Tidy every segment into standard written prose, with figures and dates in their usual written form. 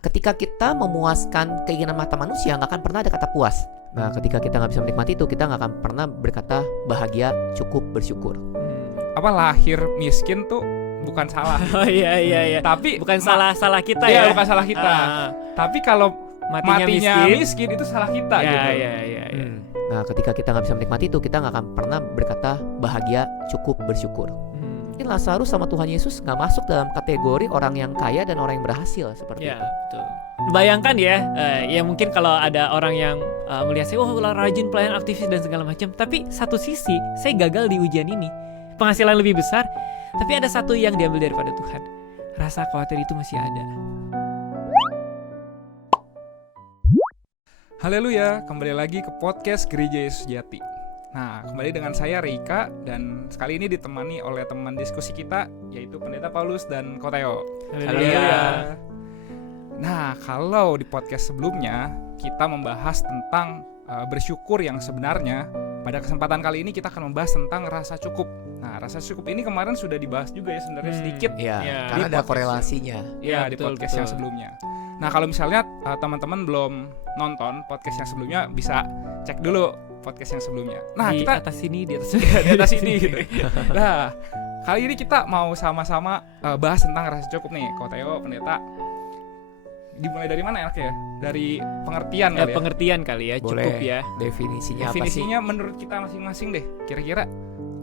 Ketika kita memuaskan keinginan mata manusia, nggak akan pernah ada kata puas. Nah, ketika kita nggak bisa menikmati itu, kita nggak akan pernah berkata bahagia, cukup, bersyukur. Apa lahir miskin tuh bukan salah. Oh iya. Tapi bukan salah kita iya, ya. bukan salah kita. Tapi kalau matinya miskin itu salah kita gitu. Iya. Nah, ketika kita nggak bisa menikmati itu, kita nggak akan pernah berkata bahagia, cukup, bersyukur. Mungkin Lazarus sama Tuhan Yesus nggak masuk dalam kategori orang yang kaya dan orang yang berhasil seperti Ya, itu. betul. Bayangkan ya, ya mungkin kalau ada orang yang melihat saya, rajin pelayan aktivis dan segala macam. Tapi satu sisi, saya gagal di ujian ini, penghasilan lebih besar. Tapi ada satu yang diambil daripada Tuhan, rasa khawatir itu masih ada. Haleluya, kembali lagi ke podcast Gereja Yesus Jati. Nah, kembali dengan saya Rika, dan sekali ini ditemani oleh teman diskusi kita, yaitu Pendeta Paulus dan Koteo. Haleluya. Nah, kalau di podcast sebelumnya kita membahas tentang bersyukur yang sebenarnya, pada kesempatan kali ini kita akan membahas tentang rasa cukup. Nah, rasa cukup ini kemarin sudah dibahas juga ya sebenarnya sedikit. Iya, karena ada korelasinya. Iya, di podcast yang sebelumnya. Nah, kalau misalnya teman-teman belum nonton podcast yang sebelumnya, bisa cek dulu podcast yang sebelumnya. Nah, di kita atas sini, di atas ini gitu. Nah, kali ini kita mau sama-sama bahas tentang rasa cukup nih. Koteo, Pendeta, dimulai dari mana enaknya ya? Dari pengertian kali ya? Pengertian kali ya, Boleh. cukup ya. Definisinya Definisinya menurut kita masing-masing deh. Kira-kira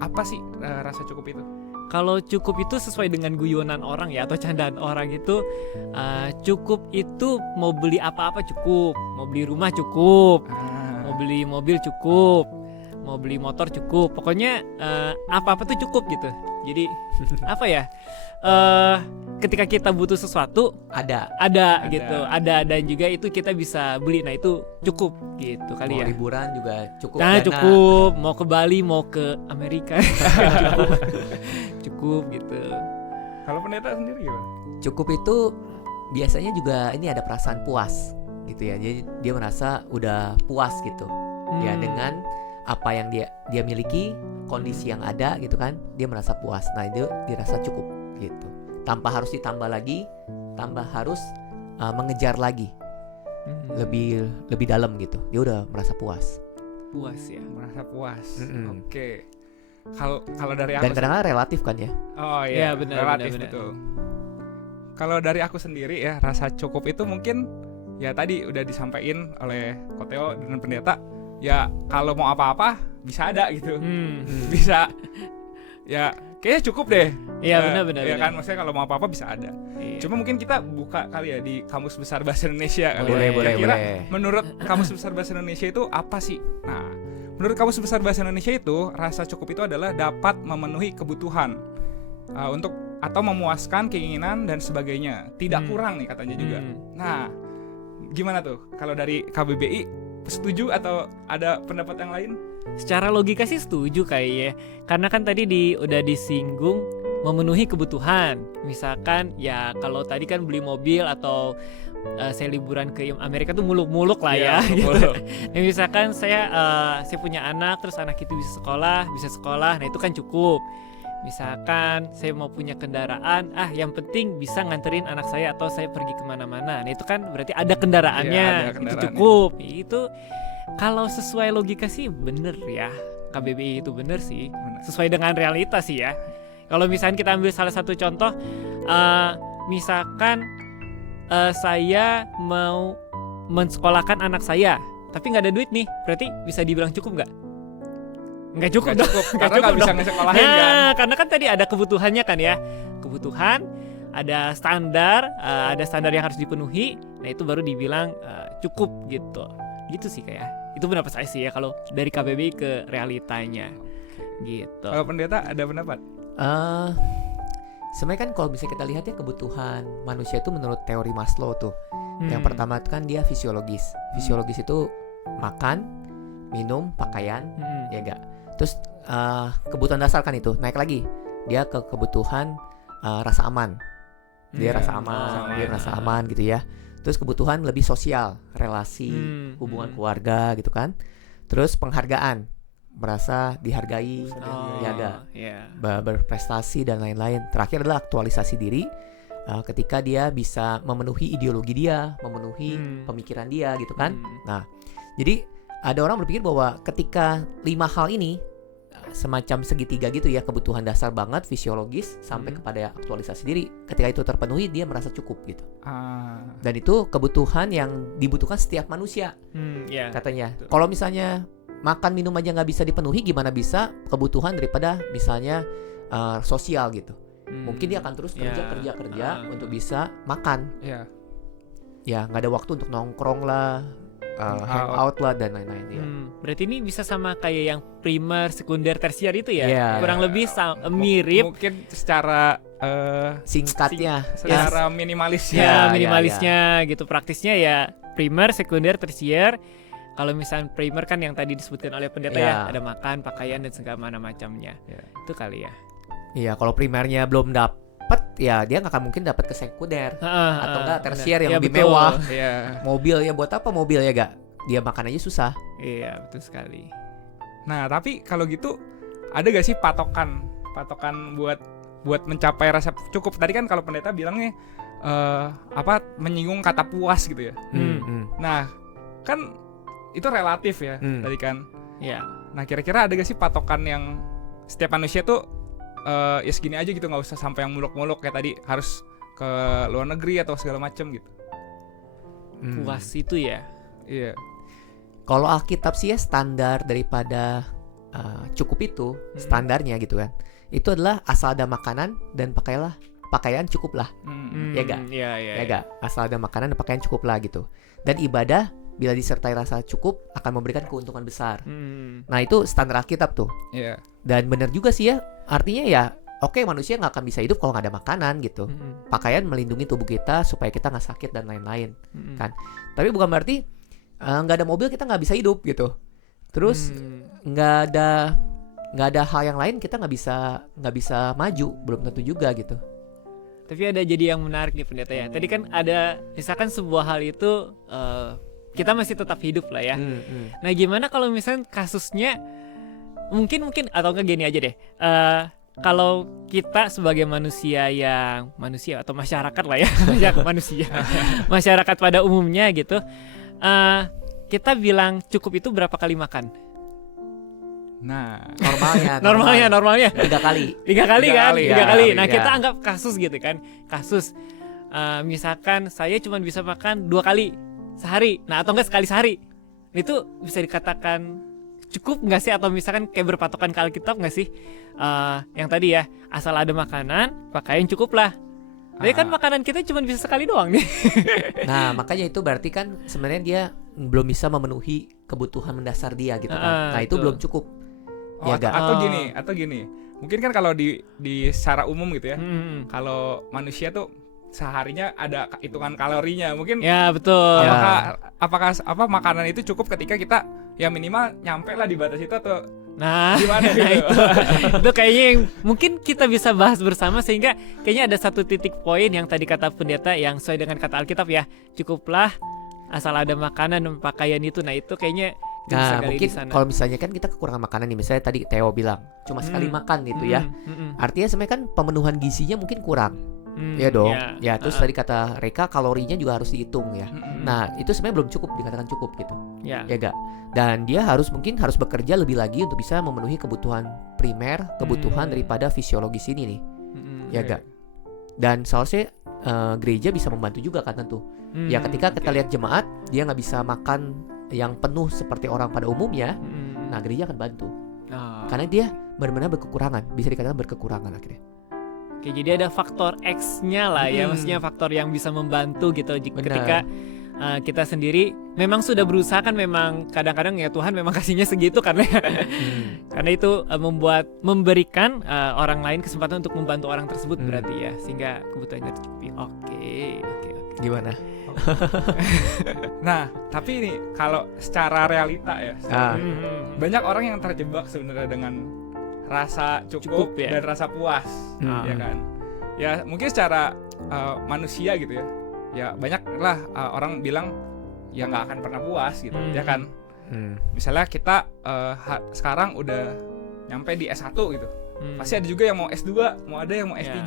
apa sih rasa cukup itu? Kalau cukup itu sesuai dengan guyonan orang ya, atau candaan orang itu, cukup itu mau beli apa-apa cukup, mau beli rumah cukup, mau beli mobil cukup, mau beli motor cukup, pokoknya apa-apa tuh cukup gitu. Jadi apa ya, ketika kita butuh sesuatu ada gitu, ada, dan juga itu kita bisa beli, nah itu cukup gitu kali mau ya. liburan juga cukup. Nah dana. cukup, mau ke Bali, mau ke Amerika cukup gitu. Kalau Pendeta sendiri gimana? Cukup itu biasanya juga ini ada perasaan puas gitu ya. Jadi dia merasa udah puas gitu. Ya dengan apa yang dia miliki, kondisi yang ada gitu kan, dia merasa puas. Nah, itu dirasa cukup gitu. Tanpa harus ditambah lagi, tanpa harus mengejar lagi. Lebih dalam gitu. Dia udah merasa puas. Puas ya. Merasa puas. Mm-mm. Oke. Kalau dari aku Dan kadang-kadang relatif kan ya. Oh iya, benar, relatif benar. betul. Kalau dari aku sendiri ya, rasa cukup itu mungkin ya tadi udah disampaikan oleh Koteo dan Pendeta. Ya kalau mau apa-apa bisa ada gitu. Bisa. Ya kayaknya cukup deh. Iya benar. Ya kan, maksudnya kalau mau apa-apa bisa ada. Iya. Cuma mungkin kita buka kali ya di Kamus Besar Bahasa Indonesia kali Boleh, ya. boleh, Kira-kira boleh. menurut Kamus Besar Bahasa Indonesia itu apa sih? Nah, menurut Kamus Besar Bahasa Indonesia itu rasa cukup itu adalah dapat memenuhi kebutuhan untuk atau memuaskan keinginan dan sebagainya. Tidak kurang nih katanya juga. Nah, gimana tuh kalau dari KBBI? Setuju atau ada pendapat yang lain? Secara logika sih setuju kayak ya. Karena kan tadi udah disinggung memenuhi kebutuhan. Misalkan ya kalau tadi kan beli mobil atau saya liburan ke Amerika tuh muluk-muluk lah ya. Muluk. Nah, misalkan saya punya anak, terus anak itu bisa sekolah, nah itu kan cukup. Misalkan saya mau punya kendaraan, yang penting bisa nganterin anak saya atau saya pergi kemana-mana. Nah itu kan berarti ada kendaraannya, itu cukup. Itu kalau sesuai logika sih bener ya, KBBI itu bener sih, sesuai dengan realitas sih ya. Kalau misalkan kita ambil salah satu contoh, misalkan saya mau mensekolahkan anak saya, tapi nggak ada duit nih, berarti bisa dibilang cukup nggak? Nggak cukup, karena nggak bisa ngesekolahin kan. Karena kan tadi ada kebutuhannya kan ya, kebutuhan, ada standar yang harus dipenuhi, nah itu baru dibilang cukup gitu sih kayak. Itu pendapat saya sih ya kalau dari KBBI ke realitanya gitu. Kalau Pendeta ada pendapat? Sebenarnya kan kalau bisa kita lihat ya, kebutuhan manusia itu menurut teori Maslow tuh. Yang pertama kan dia fisiologis. Fisiologis itu makan, minum, pakaian, ya enggak. Terus kebutuhan dasar kan itu naik lagi. Dia ke kebutuhan rasa aman. Dia rasa aman gitu ya. Terus kebutuhan lebih sosial, relasi, hubungan keluarga gitu kan. Terus penghargaan, merasa dihargai, berprestasi dan lain-lain. Terakhir adalah aktualisasi diri, ketika dia bisa memenuhi ideologi dia, memenuhi pemikiran dia gitu kan. Nah, jadi ada orang berpikir bahwa ketika 5 hal ini semacam segitiga gitu ya, kebutuhan dasar banget, fisiologis sampai kepada aktualisasi diri, ketika itu terpenuhi dia merasa cukup gitu. Dan itu kebutuhan yang dibutuhkan setiap manusia katanya. Kalau misalnya makan minum aja nggak bisa dipenuhi, gimana bisa kebutuhan daripada misalnya sosial gitu. Mungkin dia akan terus kerja untuk bisa makan. Ya nggak ada waktu untuk nongkrong lah, hangout lah dan lain-lain ya. Berarti ini bisa sama kayak yang primer, sekunder, tersier itu ya? Kurang lebih mirip. Mungkin secara singkatnya, secara minimalisnya gitu. Praktisnya ya primer, sekunder, tersier. Kalau misalnya primer kan yang tadi disebutkan oleh pendeta ya, ada makan, pakaian dan segala macamnya. Itu kali ya. Iya, kalau primernya belum dapat, ya dia nggak akan mungkin dapat ke sekunder atau enggak tersier yang lebih mewah. Mobil ya, buat apa mobil ya gak? Dia makan aja susah. Iya, betul sekali. Nah, tapi kalau gitu ada gak sih patokan buat mencapai rasa cukup? Tadi kan kalau pendeta bilangnya menyinggung kata puas gitu ya. Nah, kan itu relatif ya tadi kan. Nah, kira-kira ada gak sih patokan yang setiap manusia tuh ya segini aja gitu, nggak usah sampai yang muluk-muluk kayak tadi harus ke luar negeri atau segala macam gitu. Puas itu ya. Iya. Kalau Alkitab sih ya standar daripada cukup itu standarnya gitu kan. Itu adalah asal ada makanan dan pakaian cukuplah. Ya gak? Ya gak? Asal ada makanan dan pakaian cukuplah gitu. Dan ibadah bila disertai rasa cukup akan memberikan keuntungan besar. Nah itu standar Alkitab tuh. Dan benar juga sih ya. Artinya ya oke, manusia nggak akan bisa hidup kalau nggak ada makanan gitu. Pakaian melindungi tubuh kita supaya kita nggak sakit dan lain-lain kan. Tapi bukan berarti nggak ada mobil kita nggak bisa hidup gitu. Terus nggak ada hal yang lain kita nggak bisa maju, belum tentu juga gitu. Tapi ada jadi yang menarik nih pendeta ya. Tadi kan ada misalkan sebuah hal itu kita masih tetap hidup lah ya. Nah gimana kalau misalnya kasusnya mungkin atau enggak gini aja deh. Kalau kita sebagai manusia atau masyarakat lah ya, masyarakat pada umumnya gitu, kita bilang cukup itu berapa kali makan? Nah, normalnya 3 kali. 3 kali kan? 3 kali. Nah, ya. kita anggap kasus gitu kan. Kasus misalkan saya cuma bisa makan 2 kali sehari. Nah, atau enggak sekali sehari. Itu bisa dikatakan cukup nggak sih, atau misalkan kayak berpatokan ke Alkitab nggak sih, yang tadi ya asal ada makanan, pakaian cukup lah. Tapi kan makanan kita cuma bisa sekali doang nih. Nah makanya itu berarti kan sebenarnya dia belum bisa memenuhi kebutuhan mendasar dia gitu kan. Nah itu belum cukup. Atau gini, mungkin kan kalau di secara umum gitu ya, kalau manusia tuh seharinya ada hitungan kalorinya mungkin. Ya betul. Apakah makanan itu cukup ketika kita ya minimal nyampe lah di batas itu atau gimana gitu? Itu kayaknya yang mungkin kita bisa bahas bersama, sehingga kayaknya ada satu titik poin yang tadi kata pendeta yang sesuai dengan kata Alkitab ya, cukuplah asal ada makanan dan pakaian itu. Nah itu kayaknya Nah mungkin kalau misalnya kan kita kekurangan makanan nih, misalnya tadi Theo bilang cuma sekali makan gitu ya, artinya sebenarnya kan pemenuhan gizinya mungkin kurang. Ya dong. Ya terus tadi kata Reka kalorinya juga harus dihitung ya. Nah itu sebenarnya belum cukup dikatakan cukup gitu. Ya gak. Dan dia harus bekerja lebih lagi untuk bisa memenuhi kebutuhan primer, kebutuhan daripada fisiologis ini nih. Ya gak. Dan seharusnya gereja bisa membantu juga kan tentu. Ya ketika kita lihat jemaat dia nggak bisa makan yang penuh seperti orang pada umumnya, nah gereja akan bantu. Karena dia benar-benar berkekurangan, bisa dikatakan berkekurangan akhirnya. Oke, jadi ada faktor X-nya lah ya, maksudnya faktor yang bisa membantu gitu ketika kita sendiri memang sudah berusaha kan, memang kadang-kadang ya Tuhan memang kasihnya segitu karena karena itu memberikan orang lain kesempatan untuk membantu orang tersebut berarti ya, sehingga kebutuhannya tercukupi. Oke. Gimana? Nah, tapi ini kalau secara realita ya, banyak orang yang terjebak sebenarnya dengan rasa cukup ya, dan rasa puas, ya kan? Ya mungkin secara manusia gitu ya, ya banyak lah orang bilang ya nggak akan pernah puas gitu, ya kan? Misalnya kita sekarang udah nyampe di S1 gitu, pasti ada juga yang mau S2, mau ada yang mau S3,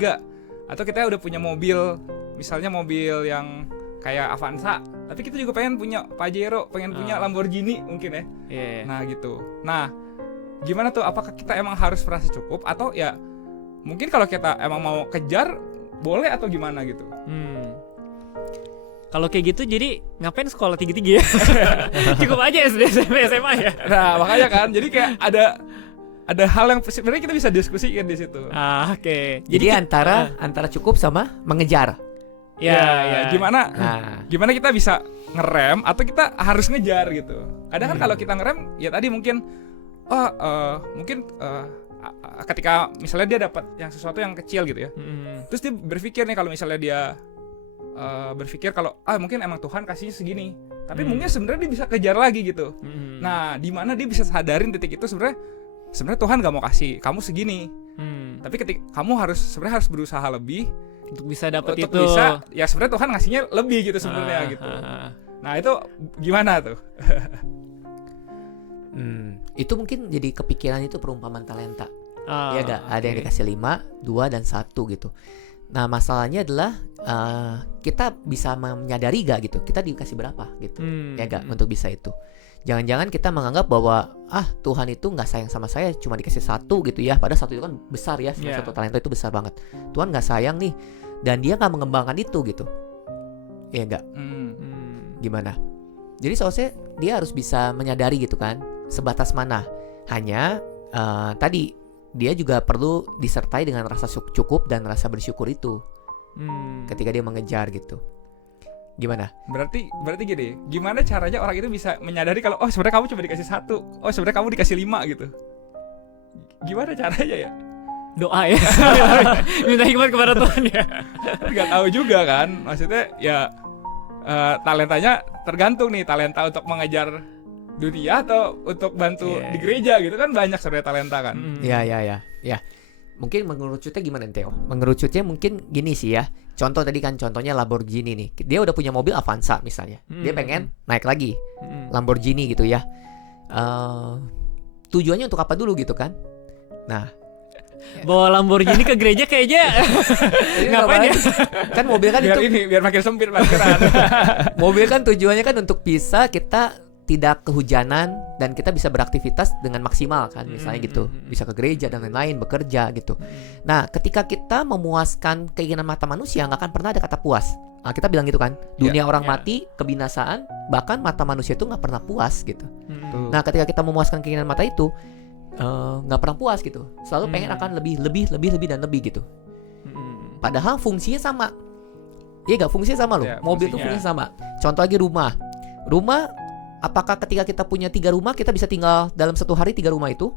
atau kita udah punya mobil misalnya mobil yang kayak Avanza, tapi kita juga pengen punya Pajero, pengen punya Lamborghini mungkin ya. Yeah. Nah gitu. Nah gimana tuh, apakah kita emang harus merasa cukup atau ya mungkin kalau kita emang mau kejar boleh atau gimana gitu? Kalau kayak gitu jadi ngapain sekolah tinggi-tinggi ya? Cukup aja SD, SMP, SMA ya. Nah makanya kan, jadi kayak ada hal yang sebenarnya kita bisa diskusikan di situ. Oke. Jadi antara cukup sama mengejar. Ya. Gimana kita bisa ngerem atau kita harus ngejar gitu. Kadang kan kalau kita ngerem ya tadi mungkin ketika misalnya dia dapat yang sesuatu yang kecil gitu ya. Terus dia berpikir nih, kalau misalnya dia berpikir kalau mungkin emang Tuhan kasihnya segini, tapi mungkin sebenarnya dia bisa kejar lagi gitu. Nah, di mana dia bisa sadarin titik itu sebenarnya Tuhan gak mau kasih kamu segini. Tapi ketika kamu harus berusaha lebih untuk bisa dapat itu. Bisa, ya sebenarnya Tuhan ngasihnya lebih gitu sebenarnya gitu. Nah, itu gimana tuh? Itu mungkin jadi kepikiran itu perumpamaan talenta. Ya gak? Ada yang dikasih 5, 2 dan 1 gitu. Nah, masalahnya adalah kita bisa menyadari gak gitu, kita dikasih berapa gitu. Ya gak? Untuk bisa itu. Jangan-jangan kita menganggap bahwa Tuhan itu nggak sayang sama saya, cuma dikasih 1 gitu ya. Padahal 1 itu kan besar ya, satu talenta itu besar banget. Tuhan nggak sayang nih, dan dia nggak mengembangkan itu gitu. Ya nggak? Gimana? Jadi soalnya dia harus bisa menyadari gitu kan, sebatas mana. Hanya tadi dia juga perlu disertai dengan rasa cukup dan rasa bersyukur itu ketika dia mengejar gitu. Gimana? Berarti gini, gimana caranya orang itu bisa menyadari kalau sebenarnya kamu cuma dikasih 1, sebenarnya kamu dikasih 5 gitu. Gimana caranya ya? Doa ya. Minta hikmat kepada Tuhan ya. Gak tahu juga kan. Maksudnya ya talentanya tergantung nih, talenta untuk mengejar dunia atau untuk bantu di gereja gitu kan, banyak sebenarnya talenta kan. Ya. Mungkin mengerucutnya gimana Theo? Mengerucutnya mungkin gini sih ya. Contohnya Lamborghini nih. Dia udah punya mobil Avanza misalnya. Dia pengen naik lagi Lamborghini gitu ya. Tujuannya untuk apa dulu gitu kan? Nah, bawa Lamborghini ke gereja kayaknya ngapain ya? Kan mobil kan biar makin sempit parkiran. Mobil kan tujuannya kan untuk bisa kita tidak kehujanan dan kita bisa beraktivitas dengan maksimal kan, misalnya gitu, bisa ke gereja dan lain-lain, bekerja gitu. Nah, ketika kita memuaskan keinginan mata manusia, nggak akan pernah ada kata puas. Nah, kita bilang gitu kan, dunia orang mati, kebinasaan, bahkan mata manusia itu nggak pernah puas gitu. Nah, ketika kita memuaskan keinginan mata itu, nggak pernah puas gitu, selalu pengen akan lebih dan lebih gitu. Padahal fungsinya sama, nggak, fungsinya sama loh. Mobil itu fungsinya sama. Contoh lagi rumah. Apakah ketika kita punya 3 rumah kita bisa tinggal dalam 1 hari 3 rumah itu?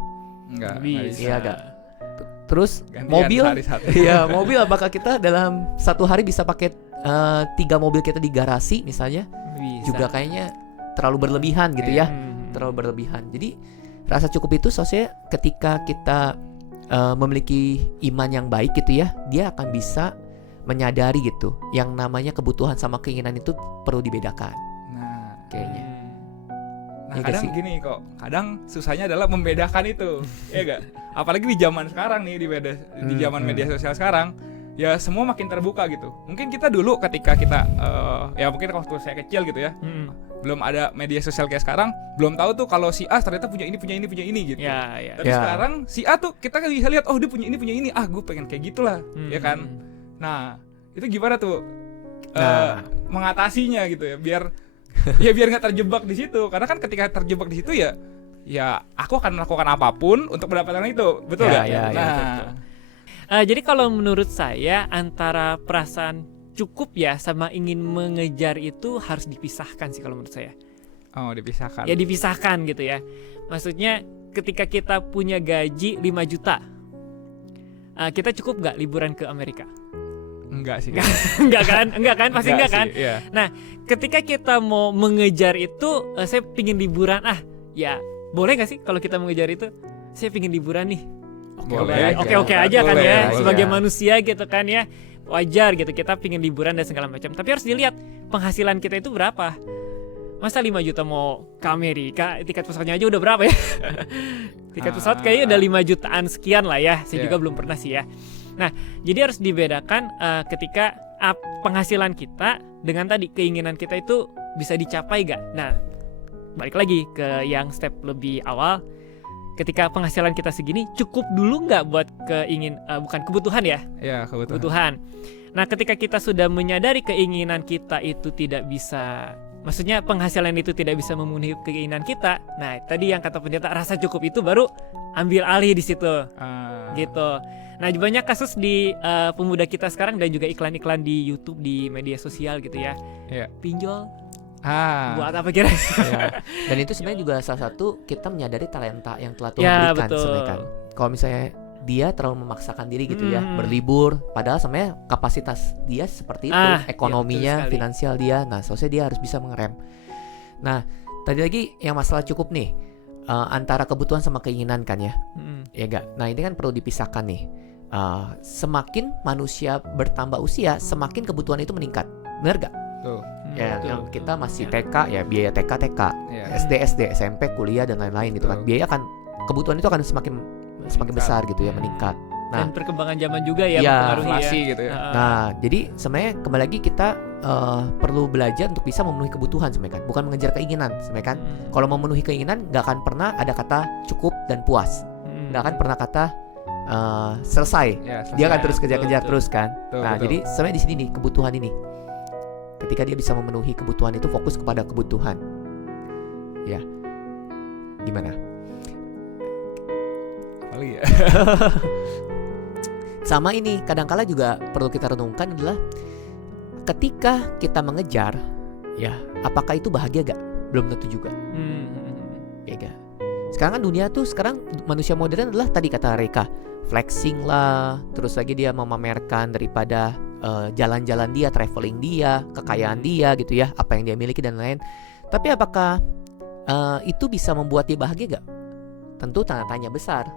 Enggak. Iya enggak. Terus gantian mobil apakah kita dalam 1 hari bisa pakai 3 mobil kita di garasi misalnya? Bisa. Juga kayaknya terlalu berlebihan gitu ya. Terlalu berlebihan. Jadi rasa cukup itu soalnya ketika kita memiliki iman yang baik gitu ya, dia akan bisa menyadari gitu yang namanya kebutuhan sama keinginan itu perlu dibedakan. Nah, kayaknya. Nah, kadang gini kok, kadang susahnya adalah membedakan itu, ya gak? Apalagi di zaman sekarang nih, di zaman media sosial sekarang, ya semua makin terbuka gitu. Mungkin kita dulu ketika kita, ya mungkin waktu saya kecil gitu ya, belum ada media sosial kayak sekarang, belum tahu tuh kalau si A ternyata punya ini gitu. Tapi sekarang si A tuh kita bisa lihat, dia punya ini, gue pengen kayak gitulah, ya kan? Nah, itu gimana tuh mengatasinya gitu ya, biar nggak terjebak di situ. Karena kan ketika terjebak di situ ya aku akan melakukan apapun untuk mendapatkan itu, betul nggak? Jadi kalau menurut saya antara perasaan cukup ya sama ingin mengejar itu harus dipisahkan sih kalau menurut saya. Oh, dipisahkan. Ya dipisahkan gitu ya. Maksudnya ketika kita punya gaji 5 juta, kita cukup nggak liburan ke Amerika? Enggak sih. Enggak kan? Pasti enggak kan? Iya. Nah, ketika kita mau mengejar itu, saya pingin liburan. Ya boleh nggak sih kalau kita mengejar itu? Saya pingin liburan nih. Oke aja kan ya, sebagai manusia gitu kan ya, wajar gitu kita pingin liburan dan segala macam. Tapi harus dilihat penghasilan kita itu berapa. Masa 5 juta mau ke Amerika, tiket pesawatnya aja udah berapa ya? Tiket pesawat kayaknya udah 5 jutaan sekian lah ya. Saya juga belum pernah sih ya. Nah, jadi harus dibedakan ketika penghasilan kita dengan tadi keinginan kita itu bisa dicapai gak? Nah, balik lagi ke yang step lebih awal. Ketika penghasilan kita segini, cukup dulu nggak buat bukan kebutuhan ya? Ya, kebutuhan. Kebutuhan. Nah, ketika kita sudah menyadari keinginan kita itu tidak bisa, maksudnya penghasilan itu tidak bisa memenuhi keinginan kita. Nah, tadi yang kata pendeta rasa cukup itu baru ambil alih di situ, gitu. Nah, banyak kasus di pemuda kita sekarang dan juga iklan-iklan di YouTube, di media sosial gitu ya. Iya. Pinjol. Buat Buat apa kira? Ya. Dan itu sebenarnya juga salah satu kita menyadari talenta yang telah Tuhan Ya, berikan betul. sebenarnya kan. Kalau misalnya dia terlalu memaksakan diri gitu ya, berlibur, padahal sebenarnya kapasitas dia seperti itu, ekonominya, betul sekali. finansial dia. Nah, seharusnya dia harus bisa mengerem. Nah, tadi lagi yang masalah cukup nih, antara kebutuhan sama keinginan kan ya, ya gak? Nah, ini kan perlu dipisahkan nih. Semakin manusia bertambah usia, semakin kebutuhan itu meningkat, benar gak? Tuh. Ya, Betul, yang betul. kita masih TK ya biaya TK, Ya. SD, SMP, kuliah dan lain-lain gitu kan. Betul. Biaya kebutuhan itu akan semakin Meningkat. besar gitu ya, meningkat. Nah, Dan perkembangan zaman juga ya Iya. mempengaruhi ya. Inflasi gitu ya. nah, jadi sebenarnya kembali lagi kita perlu belajar untuk bisa memenuhi kebutuhan sebenarnya kan, bukan mengejar keinginan sebenarnya kan. Kalau memenuhi keinginan nggak akan pernah ada kata cukup dan puas, nggak akan pernah kata selesai. Ya, Dia akan Ya, terus kejar-kejar betul. terus kan. Betul, Nah, betul. jadi sebenarnya di sini nih kebutuhan ini. Ketika dia bisa memenuhi kebutuhan itu, fokus kepada kebutuhan. Ya. Gimana? Kali ya. Sama ini, kadangkala juga perlu kita renungkan adalah ketika kita mengejar, ya, apakah itu bahagia gak? Belum tentu juga. Ya gak? Sekarang kan dunia tuh, sekarang manusia modern adalah tadi kata Reka, flexing lah, terus lagi dia memamerkan daripada jalan-jalan dia, traveling dia, kekayaan dia gitu ya, apa yang dia miliki dan lain. Tapi apakah itu bisa membuat dia bahagia gak? Tentu tanda tanya besar,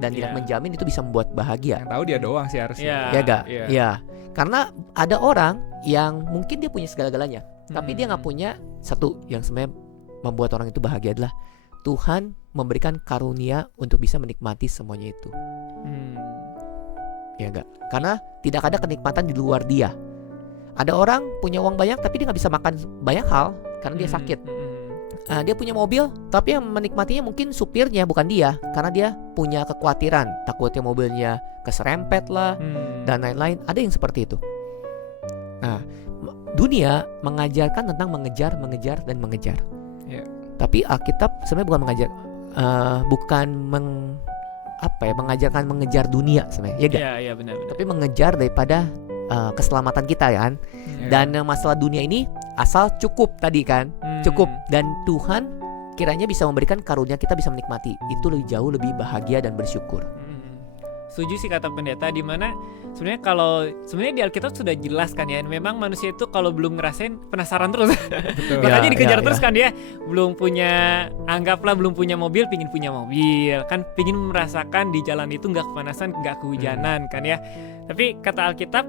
dan tidak menjamin itu bisa membuat bahagia. Yang tahu dia doang sih harusnya. Ya gak? Iya. Ya. Karena ada orang yang mungkin dia punya segala-galanya, tapi dia nggak punya satu yang sebenarnya membuat orang itu bahagia adalah Tuhan memberikan karunia untuk bisa menikmati semuanya itu. Ya enggak? Karena tidak ada kenikmatan di luar dia. Ada orang punya uang banyak tapi dia nggak bisa makan banyak hal karena dia sakit. Dia punya mobil tapi yang menikmatinya mungkin supirnya bukan dia, karena dia punya kekhawatiran takutnya mobilnya keserempet lah dan lain-lain. Ada yang seperti itu. Nah, dunia mengajarkan tentang mengejar dan mengejar. Iya. Tapi Alkitab sebenarnya bukan mengajar, mengajarkan mengejar dunia sebenarnya, ya gak? Iya benar. Tapi mengejar daripada keselamatan kita ya kan. Iya. Dan masalah dunia ini asal cukup tadi kan, cukup, dan Tuhan kiranya bisa memberikan karunia kita bisa menikmati itu lebih jauh lebih bahagia dan bersyukur. Setuju sih kata pendeta, di mana sebenarnya di Alkitab sudah jelas kan ya, memang manusia itu kalau belum ngerasain penasaran terus. Betul. Makanya Ya, dikejar ya, terus ya. kan dia, belum punya mobil, pingin punya mobil kan, pingin merasakan di jalan itu nggak kepanasan, nggak kehujanan kan ya. Tapi kata Alkitab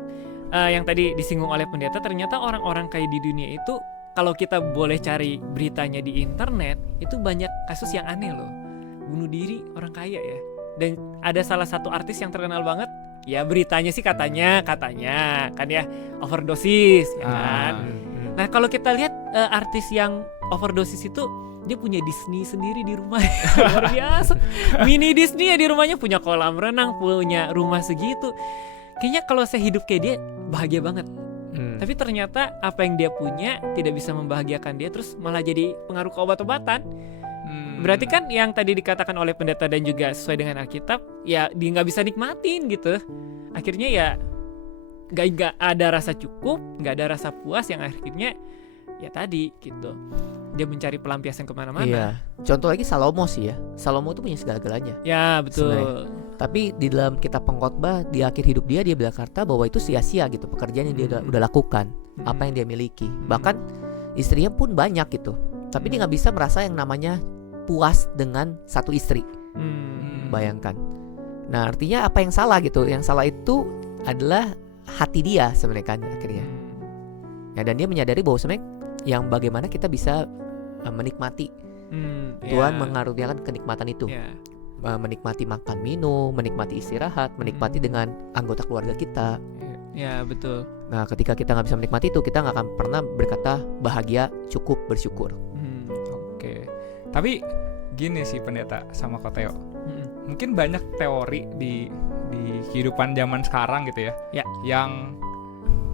yang tadi disinggung oleh pendeta, ternyata orang-orang kaya di dunia itu, kalau kita boleh cari beritanya di internet, itu banyak kasus yang aneh loh, bunuh diri orang kaya ya. Dan ada salah satu artis yang terkenal banget, ya beritanya sih katanya kan ya, overdosis ya kan. Nah kalau kita lihat artis yang overdosis itu, dia punya Disney sendiri di rumah. Luar biasa, mini Disney ya di rumahnya, punya kolam renang, punya rumah segitu. Kayaknya kalau saya hidup kayak dia, bahagia banget. Tapi ternyata apa yang dia punya tidak bisa membahagiakan dia, terus malah jadi pengaruh ke obat-obatan. Berarti kan yang tadi dikatakan oleh pendeta dan juga sesuai dengan Alkitab, ya dia nggak bisa nikmatin gitu. Akhirnya ya nggak ada rasa cukup, nggak ada rasa puas, yang akhirnya ya tadi gitu, dia mencari pelampiasan kemana-mana. Iya. Contoh lagi Salomo sih ya. Salomo itu punya segala-galanya. Ya betul. Sebenarnya. Tapi di dalam kitab Pengkhotbah di akhir hidup dia berkata bahwa itu sia-sia gitu pekerjaan yang dia udah lakukan, apa yang dia miliki. Bahkan istrinya pun banyak gitu. Tapi dia nggak bisa merasa yang namanya puas dengan satu istri. Bayangkan. Nah, artinya apa yang salah gitu? Yang salah itu adalah hati dia sebenarnya kan akhirnya. Ya, dan dia menyadari bahwa sebenarnya yang bagaimana kita bisa menikmati. Tuhan mengaruniakan kenikmatan itu. Menikmati makan minum, menikmati istirahat, menikmati dengan anggota keluarga kita. Ya, betul. Nah, ketika kita nggak bisa menikmati itu, kita nggak akan pernah berkata bahagia, cukup, bersyukur. Oke. Tapi gini sih pendeta sama Koteo. Mungkin banyak teori di kehidupan zaman sekarang gitu ya. Ya.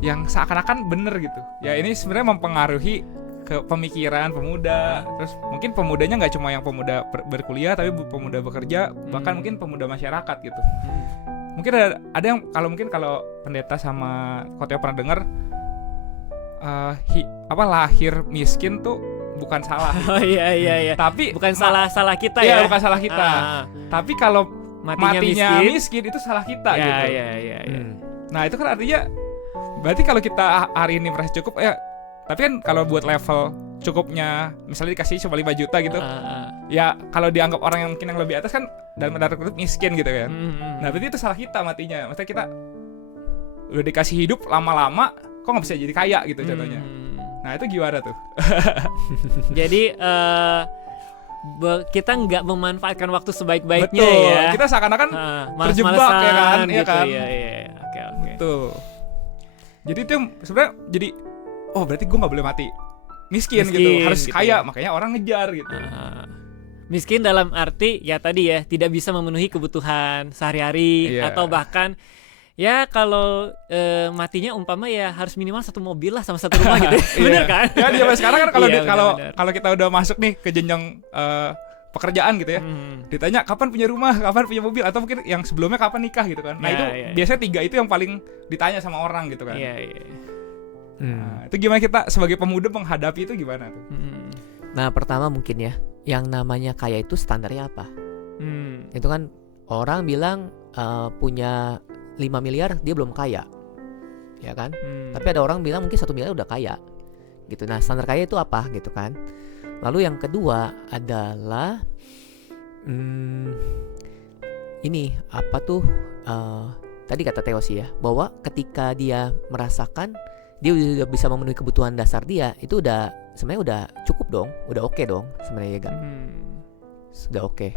Yang seakan-akan bener gitu. Ya ini sebenarnya mempengaruhi ke pemikiran pemuda. Terus mungkin pemudanya nggak cuma yang pemuda berkuliah, tapi pemuda bekerja, bahkan mungkin pemuda masyarakat gitu. Mungkin ada yang kalau pendeta sama Koteo pernah dengar lahir miskin tuh bukan salah. Oh iya. Tapi bukan salah kita ya. ya. Bukan salah kita. Tapi kalau matinya miskin itu salah kita ya, gitu. Iya. Nah, itu kan artinya berarti kalau kita hari ini merasa cukup ya, tapi kan kalau buat level cukupnya misalnya dikasih cuma 5 juta gitu. Ya kalau dianggap orang yang mungkin yang lebih atas kan dalam tanda kutip miskin gitu kan. Nah, berarti itu salah kita matinya. Maksudnya kita udah dikasih hidup lama-lama kok nggak bisa jadi kaya gitu contohnya. Nah, itu gimana tuh? Jadi kita nggak memanfaatkan waktu sebaik-baiknya. Betul. Ya. Kita seakan-akan terjebak ya kan? Gitu, ya kan? Iya. Oke. Betul. Jadi itu sebenarnya jadi berarti gue nggak boleh mati miskin gitu, harus gitu kaya, makanya orang ngejar gitu. Miskin dalam arti ya tadi ya tidak bisa memenuhi kebutuhan sehari-hari, atau bahkan ya kalau matinya umpama ya harus minimal 1 mobil lah sama 1 rumah gitu. Bener kan? Ya zaman sekarang kan kalau kita udah masuk nih ke jenjang pekerjaan gitu ya, ditanya kapan punya rumah, kapan punya mobil, atau mungkin yang sebelumnya kapan nikah gitu kan. Nah itu biasanya 3 itu yang paling ditanya sama orang gitu kan. Nah, itu gimana kita sebagai pemuda menghadapi itu gimana tuh? Nah, pertama mungkin ya, yang namanya kaya itu standarnya apa? Itu kan orang bilang punya 5 miliar dia belum kaya, ya kan? Tapi ada orang bilang mungkin 1 miliar udah kaya, gitu. Nah, standar kaya itu apa, gitu kan? Lalu yang kedua adalah ini apa tuh? Tadi kata Theo sih ya, bahwa ketika dia merasakan dia udah bisa memenuhi kebutuhan dasar dia, itu udah sebenarnya udah cukup dong, udah oke dong sebenarnya kan? Sudah oke.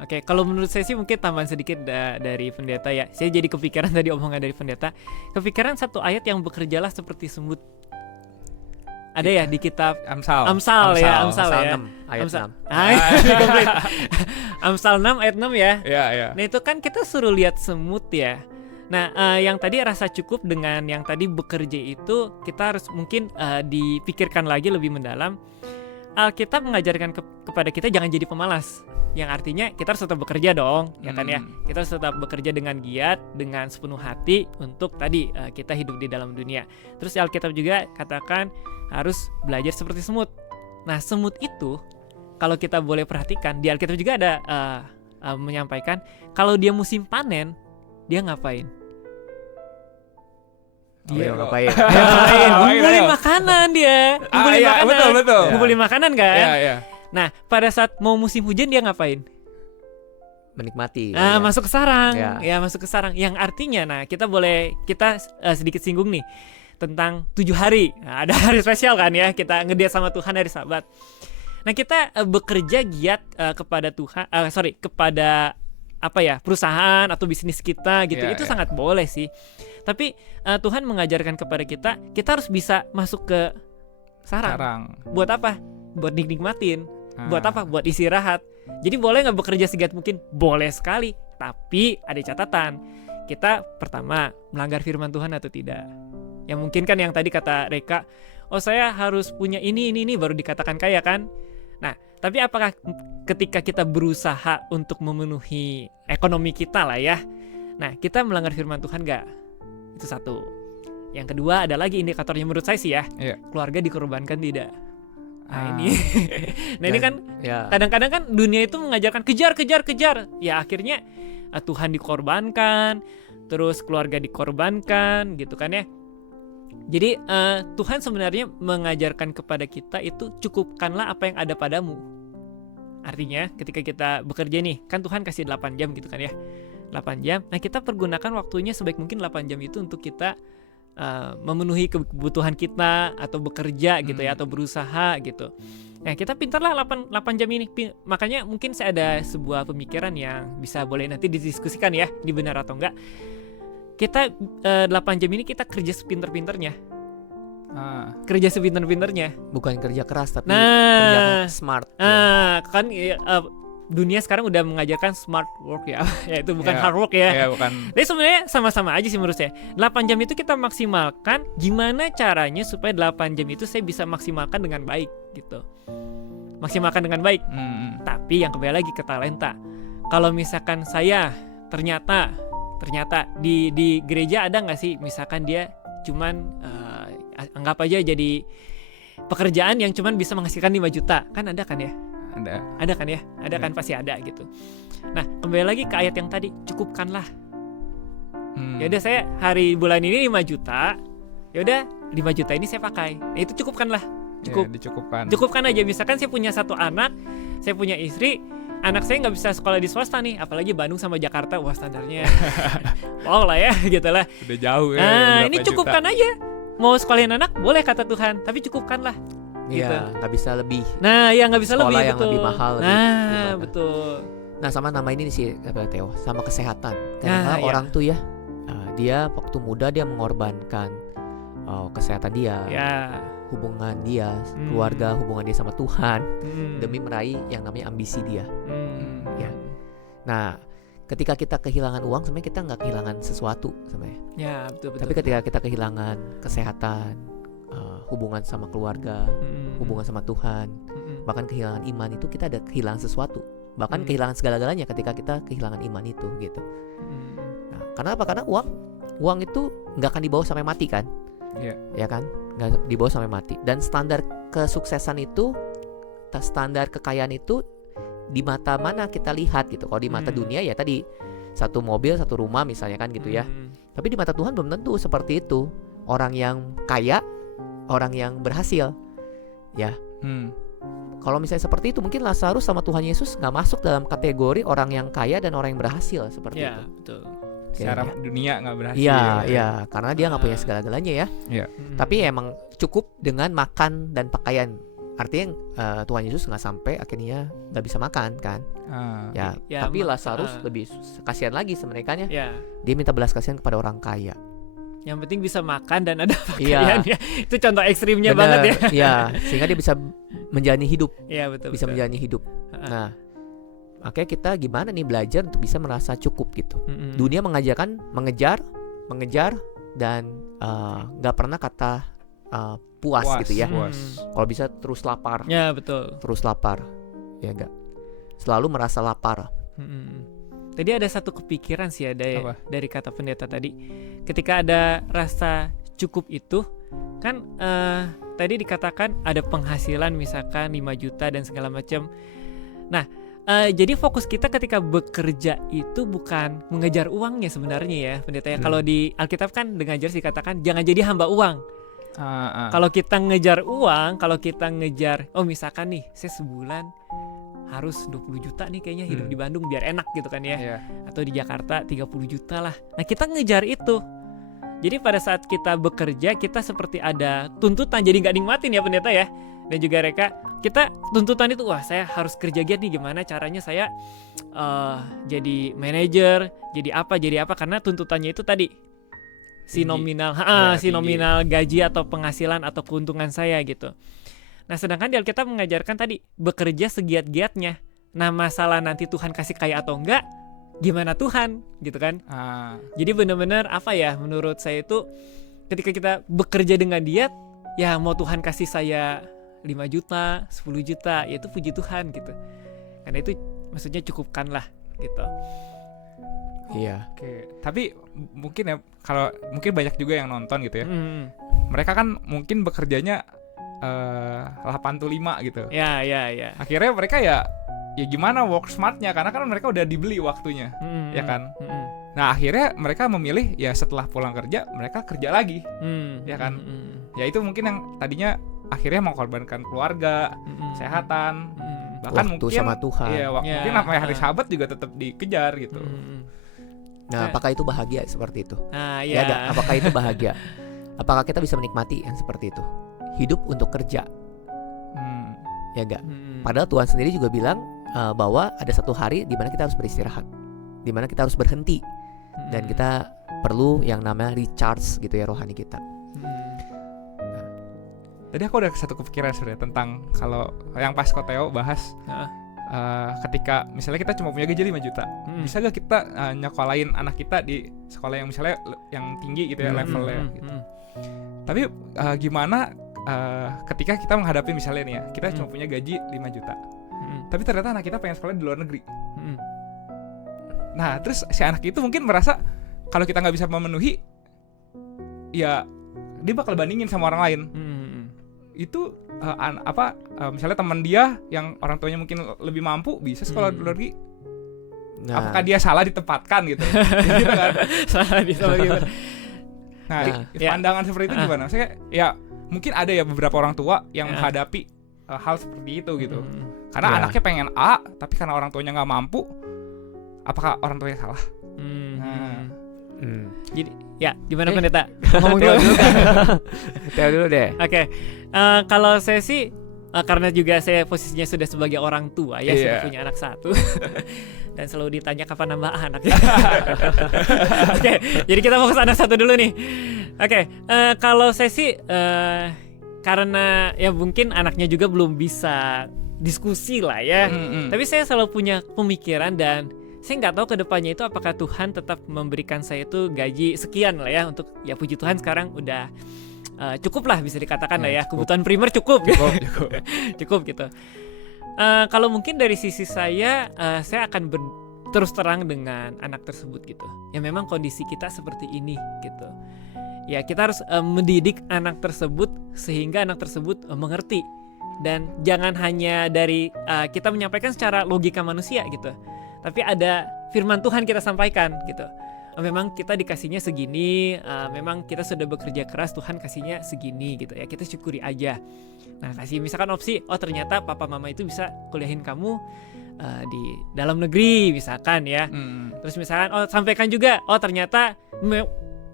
Oke, kalau menurut saya sih mungkin tambahan sedikit dari pendeta ya. Saya jadi kepikiran tadi omongan dari pendeta. Kepikiran satu ayat yang bekerjalah seperti semut. Ada ya di kitab Amsal 6 ayat 6. Amsal 6 ayat 6 ya. Iya. Nah, itu kan kita suruh lihat semut ya. Nah, yang tadi rasa cukup dengan yang tadi bekerja itu kita harus mungkin dipikirkan lagi lebih mendalam. Alkitab mengajarkan kepada kita jangan jadi pemalas. Yang artinya kita harus tetap bekerja dong, ya kan ya. Kita harus tetap bekerja dengan giat, dengan sepenuh hati untuk tadi kita hidup di dalam dunia. Terus Alkitab juga katakan harus belajar seperti semut. Nah, semut itu kalau kita boleh perhatikan di Alkitab juga ada menyampaikan kalau dia musim panen, dia ngapain? Dia ngapain? Ngumpulin makanan dia. Ngumpulin makanan. Betul. Ngumpulin makanan kan? Iya. Nah, pada saat mau musim hujan dia ngapain? Menikmati. Masuk ke sarang. Ya. Masuk ke sarang. Yang artinya, kita sedikit singgung nih tentang 7 hari. Nah, ada hari spesial kan ya, kita ngediat sama Tuhan hari Sabat. Nah, kita bekerja giat kepada Tuhan, kepada perusahaan atau bisnis kita gitu. Itu sangat boleh sih. Tapi Tuhan mengajarkan kepada kita harus bisa masuk ke sarang. Buat apa? Buat nikmatin. Buat apa? Buat istirahat. Jadi boleh nggak bekerja segiat mungkin? Boleh sekali. Tapi ada catatan. Kita pertama melanggar firman Tuhan atau tidak? Yang mungkin kan yang tadi kata Reka, saya harus punya ini baru dikatakan kaya kan? Nah, tapi apakah ketika kita berusaha untuk memenuhi ekonomi kita lah ya, nah kita melanggar firman Tuhan nggak? Itu satu. Yang kedua ada lagi indikatornya menurut saya sih ya, keluarga dikorbankan tidak? Nah ini, ini kan kadang-kadang kan dunia itu mengajarkan kejar. Ya akhirnya Tuhan dikorbankan, terus keluarga dikorbankan, gitu kan ya. Jadi Tuhan sebenarnya mengajarkan kepada kita itu cukupkanlah apa yang ada padamu. Artinya ketika kita bekerja nih, kan Tuhan kasih 8 jam gitu kan ya. 8 jam. Nah, kita pergunakan waktunya sebaik mungkin 8 jam itu untuk kita memenuhi kebutuhan kita atau bekerja gitu ya, atau berusaha gitu. Nah, kita pintarlah 8 jam ini. Makanya mungkin saya ada sebuah pemikiran yang bisa boleh nanti didiskusikan ya, di benar atau enggak. kita 8 jam ini kita kerja sepinter-pinternya, kerja sepinter-pinternya. Bukan kerja keras tapi Nah. kerja smart. Ya. Kan dunia sekarang udah mengajarkan smart work ya. Ya itu bukan Ya. hard work ya. Ya bukan. Jadi sebenarnya sama-sama aja sih menurut saya. 8 jam itu kita maksimalkan, gimana caranya supaya 8 jam itu saya bisa maksimalkan dengan baik gitu. Maksimalkan dengan baik. Tapi yang kembali lagi ke talenta. Kalau misalkan saya ternyata di gereja ada nggak sih misalkan dia cuman anggap aja jadi pekerjaan yang cuman bisa menghasilkan 5 juta. Kan ada kan ya? Ada kan ya? Ada kan, pasti ada gitu. Nah, kembali lagi ke ayat yang tadi, cukupkanlah. Ya udah saya hari bulan ini 5 juta. Ya udah 5 juta ini saya pakai. Nah, itu cukupkanlah. Cukup. Ya, dicukupkan. Cukupkan aja. Misalkan saya punya 1 anak, saya punya istri, anak saya nggak bisa sekolah di swasta nih, apalagi Bandung sama Jakarta, wah standarnya wow lah ya gitu lah. Udah jauh ya. Nah, berapa ini juta. cukupkan aja. Mau sekalian anak boleh kata Tuhan, tapi cukupkanlah. Iya, gitu. nggak bisa lebih. Nah, ya nggak bisa Sekolah lebih, yang betul. lebih mahal, lebih Nah, gimana. betul. Nah, sama nama ini sih Theo, sama kesehatan. Nah, Karena iya. orang tuh ya, dia waktu muda dia mengorbankan kesehatan dia, Ya. hubungan dia, keluarga, hubungan dia sama Tuhan demi Hmm. meraih yang namanya ambisi dia. Hmm. Ya. Nah, ketika kita kehilangan uang, sebenarnya kita nggak kehilangan sesuatu sebenarnya. Ya, betul. Tapi ketika kita kehilangan kesehatan, hubungan sama keluarga, hubungan sama Tuhan, bahkan kehilangan iman itu kita ada kehilangan sesuatu. Bahkan kehilangan segala-galanya ketika kita kehilangan iman itu gitu. Nah, karena apa? Karena uang itu nggak akan dibawa sampai mati kan? Iya. Ya kan? Nggak dibawa sampai mati. Dan standar kesuksesan itu, standar kekayaan itu di mata mana kita lihat gitu. Kalau di mata dunia ya tadi 1 mobil, 1 rumah misalnya kan gitu ya. Tapi di mata Tuhan belum tentu seperti itu. Orang yang kaya, orang yang berhasil, ya. Kalau misalnya seperti itu, mungkin Lazarus sama Tuhan Yesus nggak masuk dalam kategori orang yang kaya dan orang yang berhasil seperti Ya, itu. betul. Secara Kayaknya. dunia nggak berhasil. Iya, iya, karena dia nggak punya segala-galanya ya. Iya. Tapi emang cukup dengan makan dan pakaian. Artinya Tuhan Yesus nggak sampai akhirnya nggak bisa makan kan? Ya, Ya, tapi Lazarus lebih kasihan lagi sebenarnya kan ya. Ya. Dia minta belas kasihan kepada orang kaya. Yang penting bisa makan dan ada Iya. pakaian ya. Itu contoh ekstrimnya Bener, banget ya. Iya, sehingga dia bisa menjalani hidup, Iya, betul. bisa menjalani hidup. Nah, makanya kita gimana nih belajar untuk bisa merasa cukup gitu. Dunia mengajarkan mengejar dan nggak pernah kata puas gitu ya. Kalau bisa terus lapar, Ya, betul. ya enggak. Selalu merasa lapar. Tadi ada satu kepikiran sih ada ya, Apa? dari kata pendeta tadi. Ketika ada rasa cukup itu kan tadi dikatakan ada penghasilan misalkan 5 juta dan segala macam. Nah, jadi fokus kita ketika bekerja itu bukan mengejar uangnya sebenarnya ya pendeta ya. Kalau di Alkitab kan dengan jelas dikatakan jangan jadi hamba uang. Kalau kita ngejar uang, kalau kita ngejar, oh misalkan nih saya sebulan harus 20 juta nih kayaknya hidup di Bandung biar enak gitu kan ya. Iya. Atau di Jakarta 30 juta lah. Nah kita ngejar itu. Jadi pada saat kita bekerja kita seperti ada tuntutan, jadi nggak nikmatin ya pendeta ya. Dan juga Reka, kita tuntutan itu wah saya harus kerja giat nih, gimana caranya saya jadi manajer, jadi apa karena tuntutannya itu tadi si Tinggi. nominal Ya, si tinggi. nominal gaji atau penghasilan atau keuntungan saya gitu. Nah sedangkan di Alkitab mengajarkan tadi bekerja segiat-giatnya. Nah masalah nanti Tuhan kasih kaya atau enggak, gimana Tuhan gitu kan. Jadi benar-benar apa ya, menurut saya itu ketika kita bekerja dengan giat, ya mau Tuhan kasih saya 5 juta, 10 juta, ya itu puji Tuhan gitu. Karena itu maksudnya cukupkanlah gitu. Iya. Oke. Tapi mungkin ya kalau mungkin banyak juga yang nonton gitu ya. Mereka kan mungkin bekerjanya 8 to 5 gitu. Ya. Akhirnya mereka ya gimana work smartnya, karena kan mereka udah dibeli waktunya, ya kan. Nah akhirnya mereka memilih ya setelah pulang kerja mereka kerja lagi, ya kan. Ya itu mungkin yang tadinya akhirnya mengorbankan keluarga, kesehatan, bahkan Waktu mungkin sama Tuhan. Iya, Ya, mungkin sampai hari Sabat juga tetap dikejar gitu. Nah, apakah itu bahagia seperti itu? Nah, Ya ya. enggak? Apakah itu bahagia? Apakah kita bisa menikmati yang seperti itu? Hidup untuk kerja, ya enggak? Padahal Tuhan sendiri juga bilang bahwa ada satu hari di mana kita harus beristirahat, di mana kita harus berhenti dan kita perlu yang namanya recharge gitu ya rohani kita. Tadi aku ada satu kepikiran sebenarnya tentang kalau yang pas Koteo bahas ketika misalnya kita cuma punya gaji 5 juta, bisa gak kita nyekolahin anak kita di sekolah yang misalnya yang tinggi gitu ya levelnya gitu. Tapi gimana ketika kita menghadapi misalnya nih ya, kita cuma punya gaji 5 juta, tapi ternyata anak kita pengen sekolah di luar negeri. Nah terus si anak itu mungkin merasa kalau kita nggak bisa memenuhi, ya dia bakal bandingin sama orang lain. Itu misalnya teman dia yang orang tuanya mungkin lebih mampu bisa sekolah di luar negeri. Nah. Apakah dia salah ditempatkan gitu? Gitu kan? Salah gitu. Nah, pandangan seperti itu gimana? Maksudnya ya mungkin ada ya beberapa orang tua yang menghadapi hal seperti itu gitu. Karena anaknya pengen A, tapi karena orang tuanya nggak mampu, apakah orang tuanya salah? Jadi ya gimana pendeta? Ngomong dulu kan? Teo dulu deh. Oke. Kalau saya sih karena juga saya posisinya sudah sebagai orang tua ya, sudah punya anak satu dan selalu ditanya kapan nambah anak. Oke, jadi kita fokus anak satu dulu nih. Oke, kalau saya sih karena ya mungkin anaknya juga belum bisa diskusi lah ya. Tapi saya selalu punya pemikiran dan saya nggak tahu kedepannya itu apakah Tuhan tetap memberikan saya itu gaji sekian lah ya untuk ya puji Tuhan sekarang udah cukup lah bisa dikatakan lah ya, kebutuhan primer cukup gitu. Kalau mungkin dari sisi saya akan terus terang dengan anak tersebut gitu. Ya memang kondisi kita seperti ini gitu. Ya kita harus mendidik anak tersebut sehingga anak tersebut mengerti, dan jangan hanya dari kita menyampaikan secara logika manusia gitu, tapi ada firman Tuhan kita sampaikan gitu. Memang kita dikasihnya segini, memang kita sudah bekerja keras, Tuhan kasihnya segini gitu ya, kita syukuri aja. Nah kasih misalkan opsi, oh ternyata papa mama itu bisa kuliahin kamu di dalam negeri misalkan ya. Terus misalkan oh sampaikan juga, oh ternyata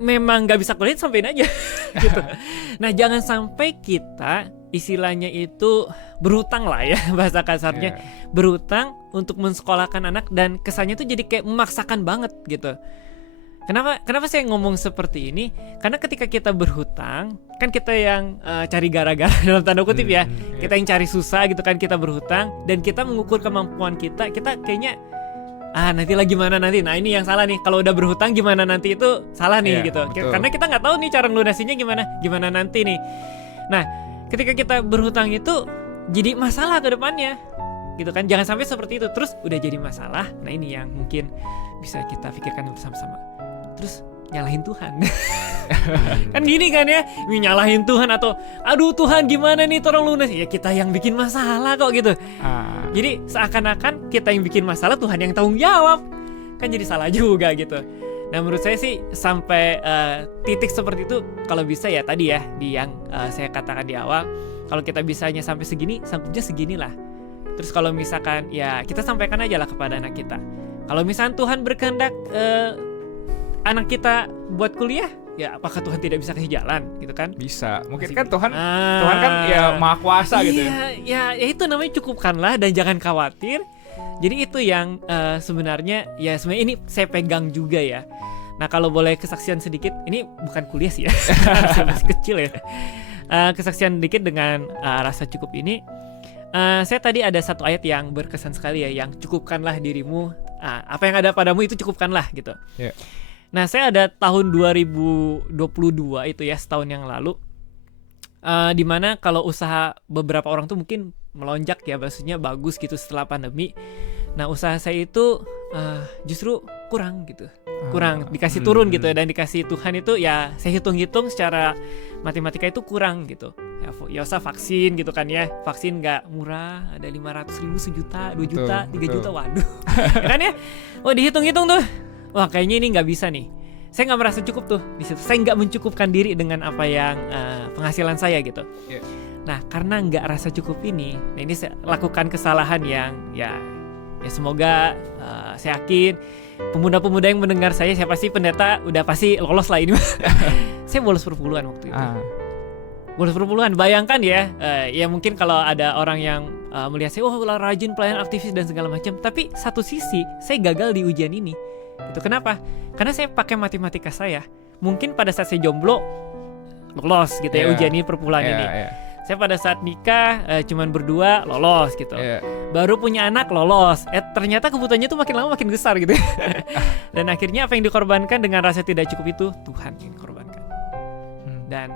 memang gak bisa kuliahin, sampein aja gitu. Nah jangan sampai kita istilahnya itu berhutang lah ya, bahasa kasarnya berhutang untuk mensekolahkan anak, dan kesannya tuh jadi kayak memaksakan banget gitu. Kenapa saya ngomong seperti ini? Karena ketika kita berhutang, kan kita yang cari gara-gara dalam tanda kutip ya. Kita yang cari susah gitu kan, kita berhutang dan kita mengukur kemampuan kita kayaknya nanti lagi gimana nanti. Nah ini yang salah nih, kalau udah berhutang gimana nanti itu salah nih gitu. Betul. Karena kita nggak tahu nih cara ngelunasinya gimana nanti nih. Nah ketika kita berhutang itu jadi masalah ke depannya gitu kan. Jangan sampai seperti itu terus udah jadi masalah. Nah ini yang mungkin bisa kita pikirkan bersama-sama. Terus nyalahin Tuhan. Kan gini kan ya, nyalahin Tuhan atau aduh Tuhan gimana nih tolong lunas. Ya kita yang bikin masalah kok gitu. Jadi seakan-akan kita yang bikin masalah, Tuhan yang tanggung jawab. Kan jadi salah juga gitu. Nah menurut saya sih sampai titik seperti itu kalau bisa ya tadi ya di yang saya katakan di awal, kalau kita bisanya sampai segini, sampainya seginilah. Terus kalau misalkan ya kita sampaikan aja lah kepada anak kita. Kalau misalkan Tuhan berkehendak anak kita buat kuliah, ya apakah Tuhan tidak bisa kasih jalan gitu kan? Bisa. Mungkin kan Tuhan kan ya Maha Kuasa gitu ya. Ya itu namanya cukupkanlah dan jangan khawatir. Jadi itu yang sebenarnya ini saya pegang juga ya. Nah kalau boleh kesaksian sedikit, ini bukan kuliah sih ya, saya masih kecil ya. Kesaksian sedikit dengan rasa cukup ini. Saya tadi ada satu ayat yang berkesan sekali ya, yang cukupkanlah dirimu, apa yang ada padamu itu cukupkanlah gitu. Yeah. Nah saya ada tahun 2022 itu ya, setahun yang lalu, dimana kalau usaha beberapa orang tuh mungkin melonjak ya, maksudnya bagus gitu setelah pandemi. Nah usaha saya itu justru kurang gitu, dikasih turun gitu, dan dikasih Tuhan itu ya saya hitung-hitung secara matematika itu kurang gitu. Ya usah vaksin gitu kan ya, vaksin nggak murah, ada 500.000, 1 juta, 2 juta, 3 juta, waduh kan ya, dihitung-hitung tuh, wah kayaknya ini nggak bisa nih. Saya nggak merasa cukup tuh di situ. Saya nggak mencukupkan diri dengan apa yang penghasilan saya gitu. Yeah. Nah karena nggak rasa cukup ini, nah ini saya lakukan kesalahan yang ya semoga saya yakin pemuda-pemuda yang mendengar saya pasti pendeta udah pasti lolos lah ini. Saya bolos perpuluhan waktu itu. Bolos perpuluhan. Bayangkan ya, ya mungkin kalau ada orang yang melihat saya, rajin pelayan aktivis dan segala macam. Tapi satu sisi saya gagal di ujian ini. Itu kenapa? Karena saya pakai matematika saya. Mungkin pada saat saya jomblo lolos gitu ya ujian ini perpuluhan ini. Saya pada saat nikah cuman berdua lolos gitu. Baru punya anak lolos. Ternyata kebutuhannya tuh makin lama makin besar gitu. Dan akhirnya apa yang dikorbankan dengan rasa tidak cukup itu Tuhan yang dikorbankan. Dan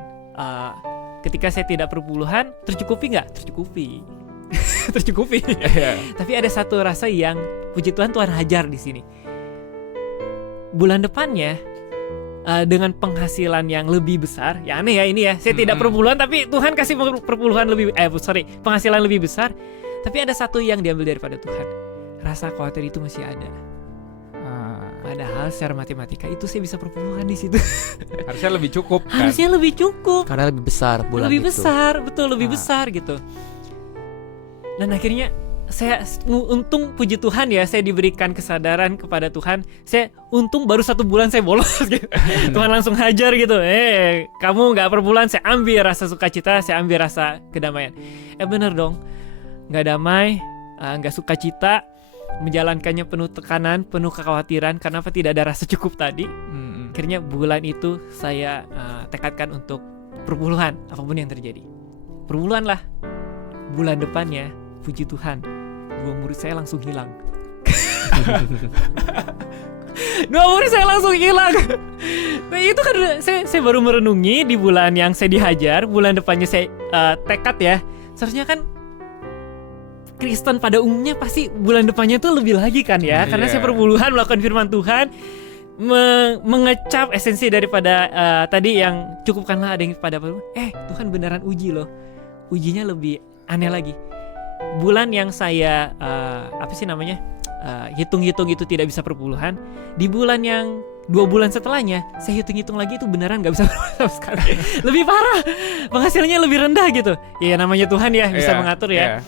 ketika saya tidak perpuluhan, tercukupi nggak? Tercukupi. Tercukupi. Tapi ada satu rasa yang puji Tuhan hajar di sini. Bulan depannya dengan penghasilan yang lebih besar, ya aneh ya ini ya. Saya tidak perpuluhan tapi Tuhan kasih perpuluhan penghasilan lebih besar. Tapi ada satu yang diambil daripada Tuhan. Rasa khawatir itu masih ada. Padahal secara matematika itu saya bisa perpuluhan di situ. Harusnya lebih cukup kan? Harusnya lebih cukup. Karena lebih besar bulan lebih itu. besar, betul lebih besar gitu. Dan akhirnya saya untung puji Tuhan ya, saya diberikan kesadaran kepada Tuhan. Saya untung baru 1 bulan saya bolos gitu. Tuhan langsung hajar gitu. Kamu nggak per bulan, saya ambil rasa sukacita, saya ambil rasa kedamaian. Bener dong, nggak damai, nggak sukacita, menjalankannya penuh tekanan, penuh kekhawatiran. Kenapa tidak ada rasa cukup tadi? Akhirnya bulan itu saya tekadkan untuk perpuluhan, apapun yang terjadi. Perpuluhan lah. Bulan depannya, puji Tuhan, 2 murid saya langsung hilang. 2 murid saya langsung hilang. Nah itu kan saya baru merenungi di bulan yang saya dihajar. Bulan depannya saya tekad ya. Seharusnya kan Kristen pada umumnya pasti bulan depannya tuh lebih lagi kan ya. Karena saya perpuluhan melakukan firman Tuhan, mengecap esensi daripada tadi yang cukupkanlah ada yang pada Tuhan beneran uji loh. Ujinya lebih aneh lagi. Bulan yang saya hitung-hitung itu tidak bisa perpuluhan, di bulan yang 2 bulan setelahnya saya hitung-hitung lagi itu beneran gak bisa perpuluhan sama sekali. Lebih parah, penghasilannya lebih rendah gitu. Ya namanya Tuhan ya bisa mengatur ya.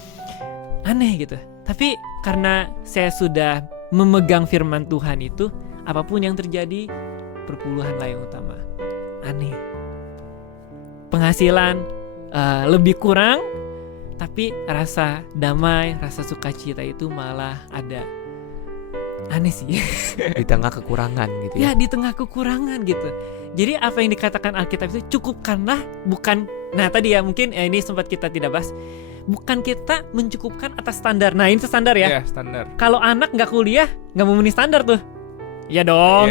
Aneh gitu. Tapi karena saya sudah memegang firman Tuhan itu, apapun yang terjadi perpuluhanlah yang utama. Aneh. Penghasilan lebih kurang, tapi rasa damai, rasa sukacita itu malah ada. Aneh sih. Di tengah kekurangan gitu ya. Ya di tengah kekurangan gitu. Jadi apa yang dikatakan Alkitab itu cukupkanlah, bukan. Nah tadi ya mungkin ini sempat kita tidak bahas. Bukan kita mencukupkan atas standar. Nah ini standar ya. Iya standar. Kalau anak nggak kuliah nggak memenuhi standar tuh. Iya dong.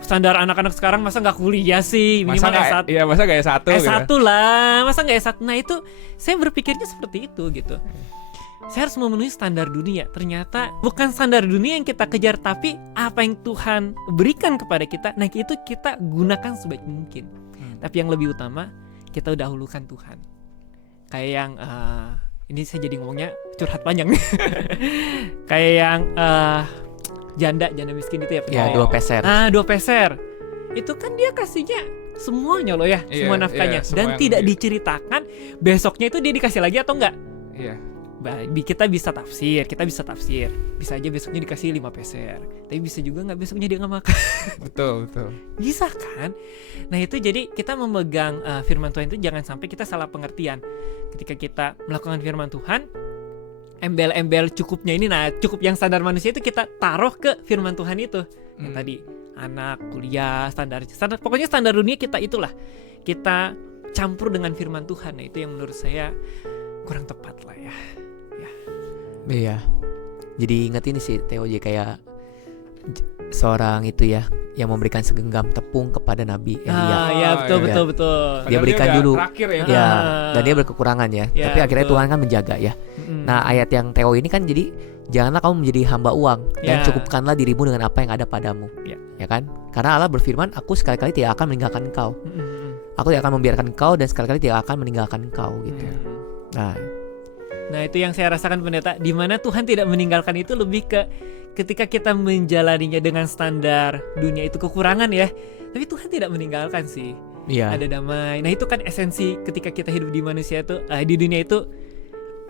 Standar anak-anak sekarang masa nggak kuliah sih, minimal S1. Iya, masa nggak S1 gitu. Lah, masa nggak S1. Nah itu saya berpikirnya seperti itu gitu. Saya harus memenuhi standar dunia. Ternyata bukan standar dunia yang kita kejar, tapi apa yang Tuhan berikan kepada kita. Nah itu kita gunakan sebaik mungkin. Tapi yang lebih utama kita dahulukan Tuhan. Kayak yang ini saya jadi ngomongnya curhat panjang nih. Kayak yang janda miskin itu ya. Ya 2 peser. 2 peser. Itu kan dia kasihnya semuanya loh ya, semua nafkahnya. Dan tidak diceritakan besoknya itu dia dikasih lagi atau enggak. Iya. Kita bisa tafsir. Bisa aja besoknya dikasih 5 peser. Tapi bisa juga enggak besoknya dia enggak makan. Betul. Bisa kan? Nah itu jadi kita memegang firman Tuhan itu jangan sampai kita salah pengertian. Ketika kita melakukan firman Tuhan, embel-embel cukupnya ini, nah cukup yang standar manusia itu kita taruh ke firman Tuhan itu. Yang tadi anak, kuliah, standar pokoknya standar dunia kita itulah. Kita campur dengan firman Tuhan. Nah itu yang menurut saya kurang tepat lah ya. Iya. Jadi ingat ini sih TOJ kayak seorang itu ya yang memberikan segenggam tepung kepada Nabi Elia. Ya betul. Dia berikan dulu. Ya. Dan dia berkekurangan ya. Tapi akhirnya Tuhan kan menjaga ya. Nah ayat yang Theo ini kan jadi janganlah kamu menjadi hamba uang dan cukupkanlah dirimu dengan apa yang ada padamu. Ya kan? Karena Allah berfirman, aku sekali-kali tidak akan meninggalkan engkau. Aku tidak akan membiarkan engkau dan sekali-kali tidak akan meninggalkan engkau gitu. Nah itu yang saya rasakan pendeta, di mana Tuhan tidak meninggalkan itu lebih ke ketika kita menjalaninya dengan standar dunia itu kekurangan ya. Tapi Tuhan tidak meninggalkan sih. Ada damai. Nah itu kan esensi ketika kita hidup di manusia itu, di dunia itu.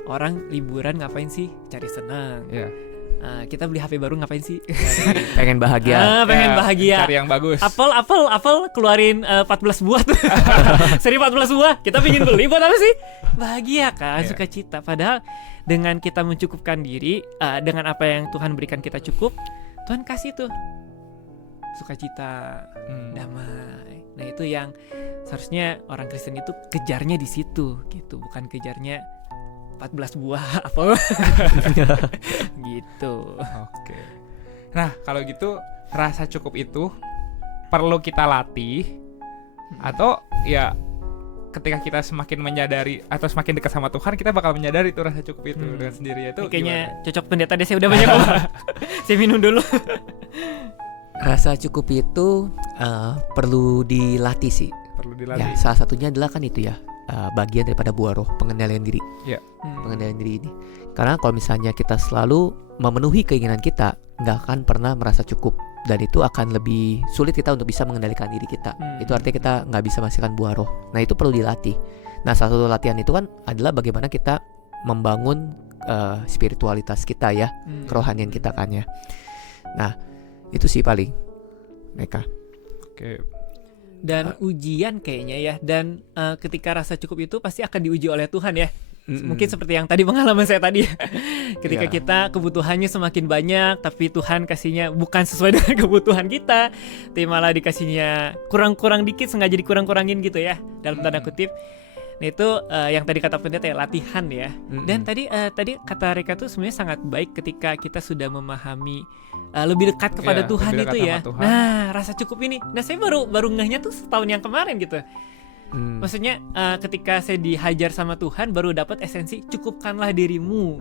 Orang liburan ngapain sih? Cari senang. Kita beli HP baru ngapain sih? Pengen bahagia. Pengen bahagia. Cari yang bagus. Apple keluarin 14 buah tuh. Seri 14 buah. Kita pingin beli buat apa sih? Bahagia kan, sukacita. Padahal dengan kita mencukupkan diri dengan apa yang Tuhan berikan kita cukup, Tuhan kasih tuh sukacita, damai. Nah itu yang seharusnya orang Kristen itu kejarnya di situ gitu, bukan kejarnya 14 buah apa gitu. Oke. Nah, kalau gitu rasa cukup itu perlu kita latih atau ya ketika kita semakin menyadari atau semakin dekat sama Tuhan, kita bakal menyadari itu rasa cukup itu dengan sendirinya itu. Ini kayaknya gimana? cocok pendeta deh, saya udah banyak ngomong. Saya minum dulu. Rasa cukup itu perlu dilatih sih. Perlu Ya, dilatih. salah satunya adalah kan itu ya, bagian daripada buah roh, pengendalian diri. Pengendalian diri ini. Karena kalau misalnya kita selalu memenuhi keinginan kita, nggak akan pernah merasa cukup, dan itu akan lebih sulit kita untuk bisa mengendalikan diri kita. Itu artinya kita nggak bisa menghasilkan buah roh. Nah itu perlu dilatih. Nah salah satu latihan itu kan adalah bagaimana kita membangun spiritualitas kita ya, kerohanian kita kan ya. Nah itu sih paling mereka. Oke. Dan ujian kayaknya ya. Dan ketika rasa cukup itu pasti akan diuji oleh Tuhan ya. Mungkin seperti yang tadi pengalaman saya tadi. Ketika kita kebutuhannya semakin banyak, tapi Tuhan kasihnya bukan sesuai dengan kebutuhan kita, tapi malah dikasihnya kurang-kurang dikit, sengaja dikurang-kurangin gitu ya, dalam tanda kutip. Nah itu yang tadi kata pendeta ya, latihan ya. Dan tadi kata Reka tuh sebenarnya sangat baik ketika kita sudah memahami lebih dekat kepada Tuhan itu ya. Tuhan. Nah rasa cukup ini. Nah saya baru ngehnya tuh setahun yang kemarin gitu. Maksudnya ketika saya dihajar sama Tuhan, baru dapat esensi cukupkanlah dirimu.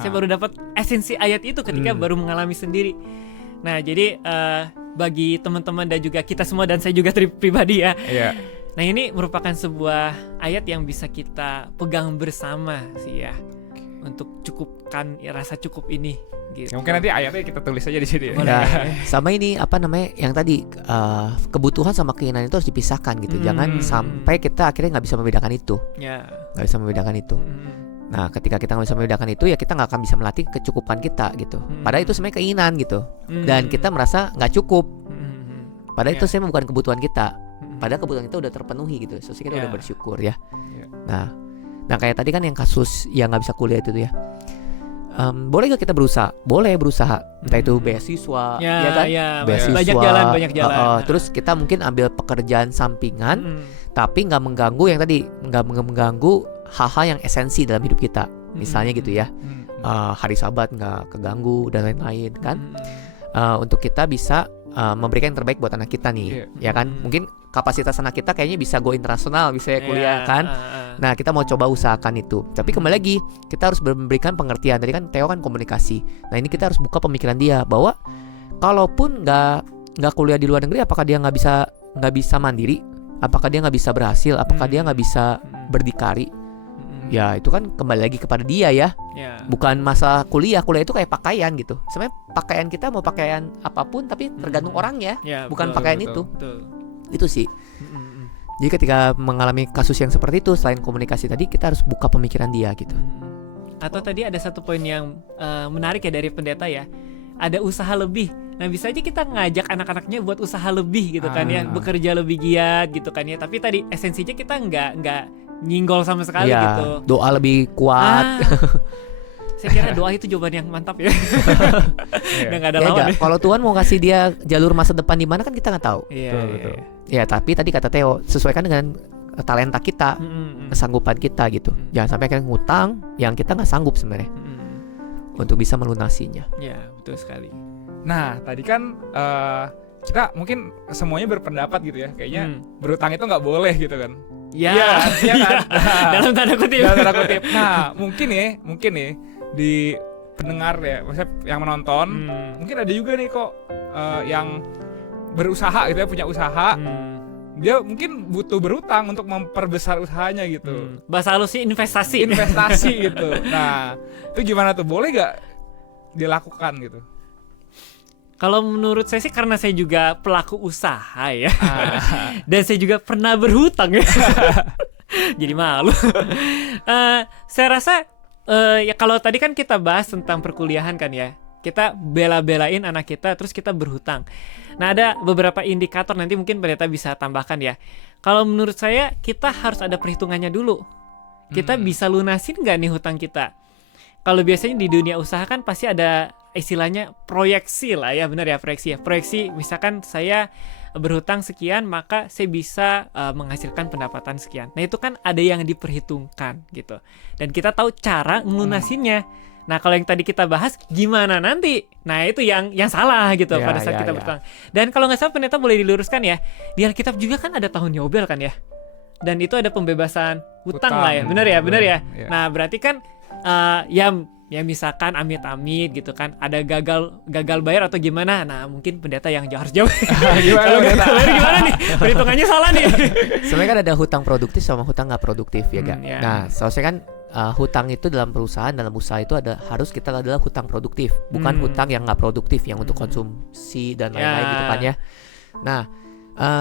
Saya baru dapat esensi ayat itu ketika baru mengalami sendiri. Nah jadi bagi teman-teman dan juga kita semua, dan saya juga pribadi ya. Nah ini merupakan sebuah ayat yang bisa kita pegang bersama sih ya, untuk cukupkan rasa cukup ini gitu. Ya, mungkin nanti ayatnya kita tulis aja di sini ya. Ya, sama ini apa namanya yang tadi, kebutuhan sama keinginan itu harus dipisahkan gitu. Jangan sampai kita akhirnya nggak bisa membedakan itu. Nggak bisa membedakan itu. Nah ketika kita nggak bisa membedakan itu, ya kita nggak akan bisa melatih kecukupan kita gitu. Padahal itu sebenarnya keinginan gitu. Dan kita merasa nggak cukup. Padahal itu sebenarnya bukan kebutuhan kita. Padahal kebutuhan kita udah terpenuhi gitu. So kita udah bersyukur ya. Nah kayak tadi kan yang kasus yang nggak bisa kuliah itu tuh ya. Boleh gak kita berusaha? Boleh berusaha. Entah itu beasiswa, ya kan? Beasiswa. Banyak jalan. Terus kita mungkin ambil pekerjaan sampingan, tapi nggak mengganggu yang tadi, nggak mengganggu hal-hal yang esensi dalam hidup kita. Misalnya gitu ya, hari Sabat nggak keganggu dan lain-lain kan? Untuk kita bisa memberikan yang terbaik buat anak kita nih, ya kan? Mungkin kapasitas anak kita kayaknya bisa go internasional, bisa kuliah kan? Nah kita mau coba usahakan itu. Tapi kembali lagi kita harus memberikan pengertian. Tadi kan Theo kan komunikasi. Nah ini kita harus buka pemikiran dia bahwa kalaupun nggak kuliah di luar negeri, apakah dia nggak bisa mandiri? Apakah dia nggak bisa berhasil? Apakah dia nggak bisa berdikari? Ya itu kan kembali lagi kepada dia ya. Bukan masa kuliah itu kayak pakaian gitu. Sebenarnya pakaian kita mau pakaian apapun, tapi tergantung orangnya, bukan pakaian itu. Itu sih. Jadi ketika mengalami kasus yang seperti itu, selain komunikasi tadi, kita harus buka pemikiran dia gitu. Atau tadi ada satu poin yang menarik ya dari pendeta ya, ada usaha lebih. Nah bisa aja kita ngajak anak-anaknya buat usaha lebih gitu kan ya, bekerja lebih giat gitu kan ya. Tapi tadi esensinya kita nggak nyinggol sama sekali gitu. Doa lebih kuat. Saya kira doa itu jawaban yang mantap ya. Udah nggak ada lawan. Kalau Tuhan mau kasih dia jalur masa depan di mana kan kita nggak tahu. Betul. Ya tapi tadi kata Theo, sesuaikan dengan talenta kita, kesanggupan kita gitu. Jangan sampai kita ngutang yang kita nggak sanggup sebenarnya untuk bisa melunasinya. Ya betul sekali. Nah tadi kan kita mungkin semuanya berpendapat gitu ya, kayaknya berutang itu nggak boleh gitu kan. Iya kan. Dalam tanda kutip. Nah mungkin nih di pendengar ya, maksudnya yang menonton, mungkin ada juga nih kok yang berusaha gitu ya, punya usaha, dia mungkin butuh berutang untuk memperbesar usahanya gitu. Bahasa halusnya investasi gitu. Nah itu gimana tuh, boleh gak dilakukan gitu? Kalau menurut saya sih, karena saya juga pelaku usaha ya, dan saya juga pernah berhutang ya, jadi malu. Saya rasa ya kalau tadi kan kita bahas tentang perkuliahan kan ya, kita bela-belain anak kita, terus kita berhutang. Nah ada beberapa indikator, nanti mungkin pendeta bisa tambahkan ya. Kalau menurut saya kita harus ada perhitungannya dulu. Kita bisa lunasin nggak nih hutang kita? Kalau biasanya di dunia usaha kan pasti ada istilahnya proyeksi lah ya, benar ya, proyeksi misalkan saya berhutang sekian maka saya bisa menghasilkan pendapatan sekian. Nah itu kan ada yang diperhitungkan gitu, dan kita tahu cara ngelunasinnya. Nah kalau yang tadi kita bahas gimana nanti, nah itu yang salah gitu pada saat kita berhutang. Dan kalau nggak salah pendeta boleh diluruskan ya, di Alkitab juga kan ada tahun Yobel kan ya, dan itu ada pembebasan hutang lah ya, benar ya. Nah berarti kan ya misalkan amit-amit gitu kan, ada gagal bayar atau gimana, nah mungkin pendeta yang harus jawab. Kalau gagal bayar gimana nih, perhitungannya salah nih. Sebenarnya kan ada hutang produktif sama hutang nggak produktif ya kan. Ya. Nah seharusnya kan hutang itu dalam perusahaan, dalam usaha itu harus kita adalah hutang produktif, bukan hutang yang nggak produktif yang untuk konsumsi dan lain-lain gitu kan ya. Nah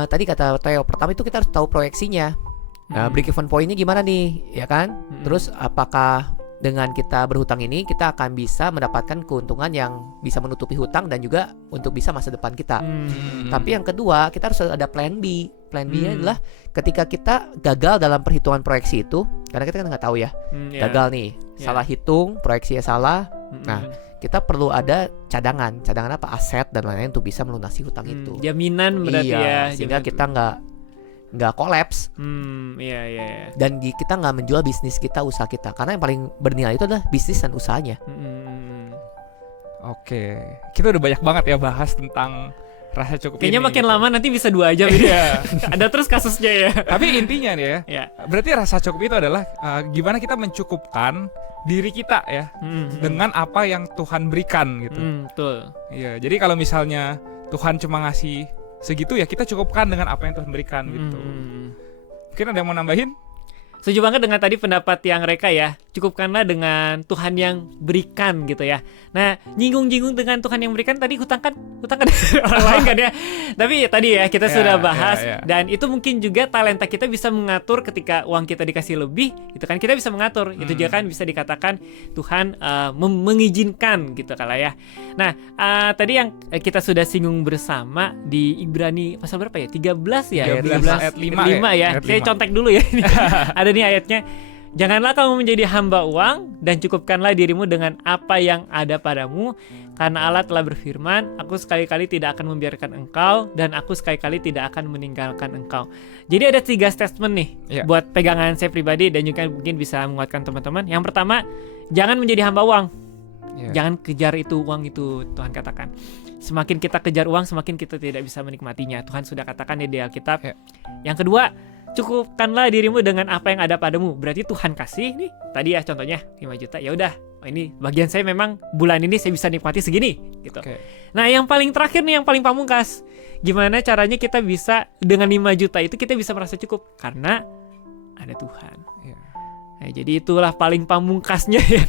tadi kata Theo, pertama itu kita harus tahu proyeksinya. Break even point-nya gimana nih, ya kan? Terus apakah dengan kita berhutang ini kita akan bisa mendapatkan keuntungan yang bisa menutupi hutang dan juga untuk bisa masa depan kita. Tapi yang kedua, kita harus ada plan B. Plan B-nya adalah ketika kita gagal dalam perhitungan proyeksi itu, karena kita kan nggak tahu ya, gagal nih, salah hitung, proyeksinya salah. Nah, kita perlu ada cadangan apa, aset dan lain-lain untuk bisa melunasi hutang itu. Jaminan berarti sehingga kita nggak kolaps. Iya. Dan kita nggak menjual bisnis kita, usaha kita, karena yang paling bernilai itu adalah bisnis dan usahanya. Oke, kita udah banyak banget ya bahas tentang rasa cukup. Kayaknya ini, makin lama nanti bisa 2 jam ini. Ada terus kasusnya ya. Tapi intinya nih ya, berarti rasa cukup itu adalah gimana kita mencukupkan diri kita ya dengan apa yang Tuhan berikan gitu. Betul. Iya, jadi kalau misalnya Tuhan cuma ngasih segitu ya kita cukupkan dengan apa yang Tuhan berikan gitu. Mungkin ada yang mau nambahin? Setuju banget dengan tadi pendapat yang Reka ya. Cukupkanlah dengan Tuhan yang berikan gitu ya. Nah, nyinggung-nyinggung dengan Tuhan yang berikan tadi, hutang kan orang lain kan ya. Tapi tadi ya kita sudah bahas dan itu mungkin juga talenta kita bisa mengatur ketika uang kita dikasih lebih, itu kan kita bisa mengatur. Itu juga kan bisa dikatakan Tuhan mengizinkan gitu kala ya. Nah, tadi yang kita sudah singgung bersama di Ibrani pasal berapa ya? 13 ya? 13 ayat 5 ya. Saya contek dulu ya. Ada nih ayatnya. Janganlah kamu menjadi hamba uang, dan cukupkanlah dirimu dengan apa yang ada padamu, karena Allah telah berfirman, aku sekali-kali tidak akan membiarkan engkau, dan aku sekali-kali tidak akan meninggalkan engkau. Jadi ada 3 statement nih buat pegangan saya pribadi, dan juga mungkin bisa menguatkan teman-teman. Yang pertama, jangan menjadi hamba uang. Jangan kejar itu uang itu, Tuhan katakan. Semakin kita kejar uang, semakin kita tidak bisa menikmatinya. Tuhan sudah katakan di Alkitab. Yang kedua, cukupkanlah dirimu dengan apa yang ada padamu. Berarti Tuhan kasih nih, tadi ya contohnya 5 juta, ya udah, ini bagian saya memang bulan ini saya bisa nikmati segini gitu. Nah, yang paling terakhir nih, yang paling pamungkas, gimana caranya kita bisa dengan 5 juta itu kita bisa merasa cukup karena ada Tuhan. Nah, jadi itulah paling pamungkasnya ya.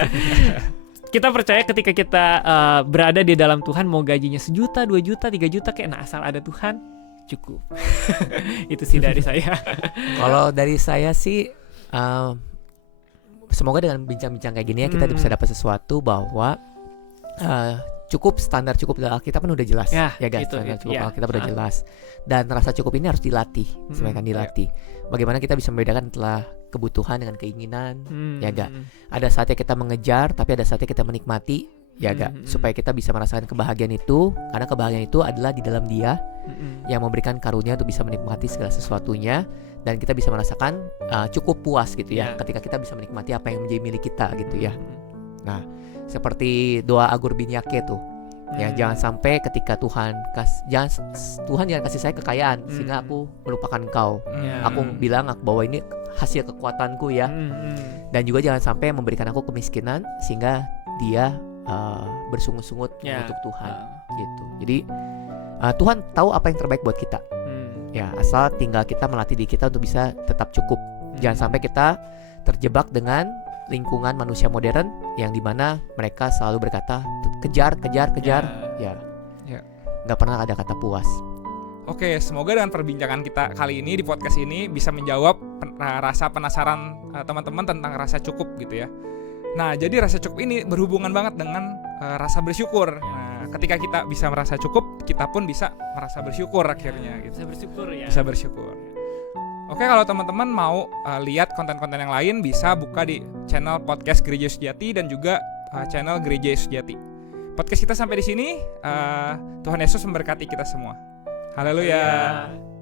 Kita percaya ketika kita berada di dalam Tuhan, mau gajinya 1 juta, 2 juta, 3 juta kayak, nah asal ada Tuhan cukup. Itu sih dari saya. Kalau dari saya sih semoga dengan bincang-bincang kayak gini ya kita bisa dapat sesuatu bahwa cukup, standar cukup dalam Alkitab kan udah jelas ya guys, standar cukup Alkitab udah jelas, dan rasa cukup ini harus dilatih, sebenarnya kan dilatih. Bagaimana kita bisa membedakan antara kebutuhan dengan keinginan, ya gak? Ada saatnya kita mengejar, tapi ada saatnya kita menikmati, ya gak? Supaya kita bisa merasakan kebahagiaan itu, karena kebahagiaan itu adalah di dalam Dia yang memberikan karunia untuk bisa menikmati segala sesuatunya, dan kita bisa merasakan cukup puas gitu ya, ketika kita bisa menikmati apa yang menjadi milik kita gitu ya. Nah, seperti doa Agur bin Yake tuh, ya jangan sampai ketika Tuhan jangan kasih saya kekayaan sehingga aku melupakan Engkau. Aku bilang bahwa ini hasil kekuatanku ya, dan juga jangan sampai memberikan aku kemiskinan sehingga Dia bersungut-sungut untuk Tuhan gitu. Jadi Tuhan tahu apa yang terbaik buat kita. Ya, asal tinggal kita melatih diri kita untuk bisa tetap cukup. Jangan sampai kita terjebak dengan lingkungan manusia modern yang dimana mereka selalu berkata kejar. Ya. Nggak pernah ada kata puas. Oke, semoga dengan perbincangan kita kali ini di podcast ini bisa menjawab rasa penasaran teman-teman tentang rasa cukup gitu ya. Nah, jadi rasa cukup ini berhubungan banget dengan rasa bersyukur. Nah, ketika kita bisa merasa cukup, kita pun bisa merasa bersyukur akhirnya gitu. Bisa bersyukur ya. Bisa bersyukur. Oke, kalau teman-teman mau lihat konten-konten yang lain, bisa buka di channel podcast Gereja Sejati dan juga channel Gereja Sejati. podcast kita sampai di sini. Tuhan Yesus memberkati kita semua. Haleluya.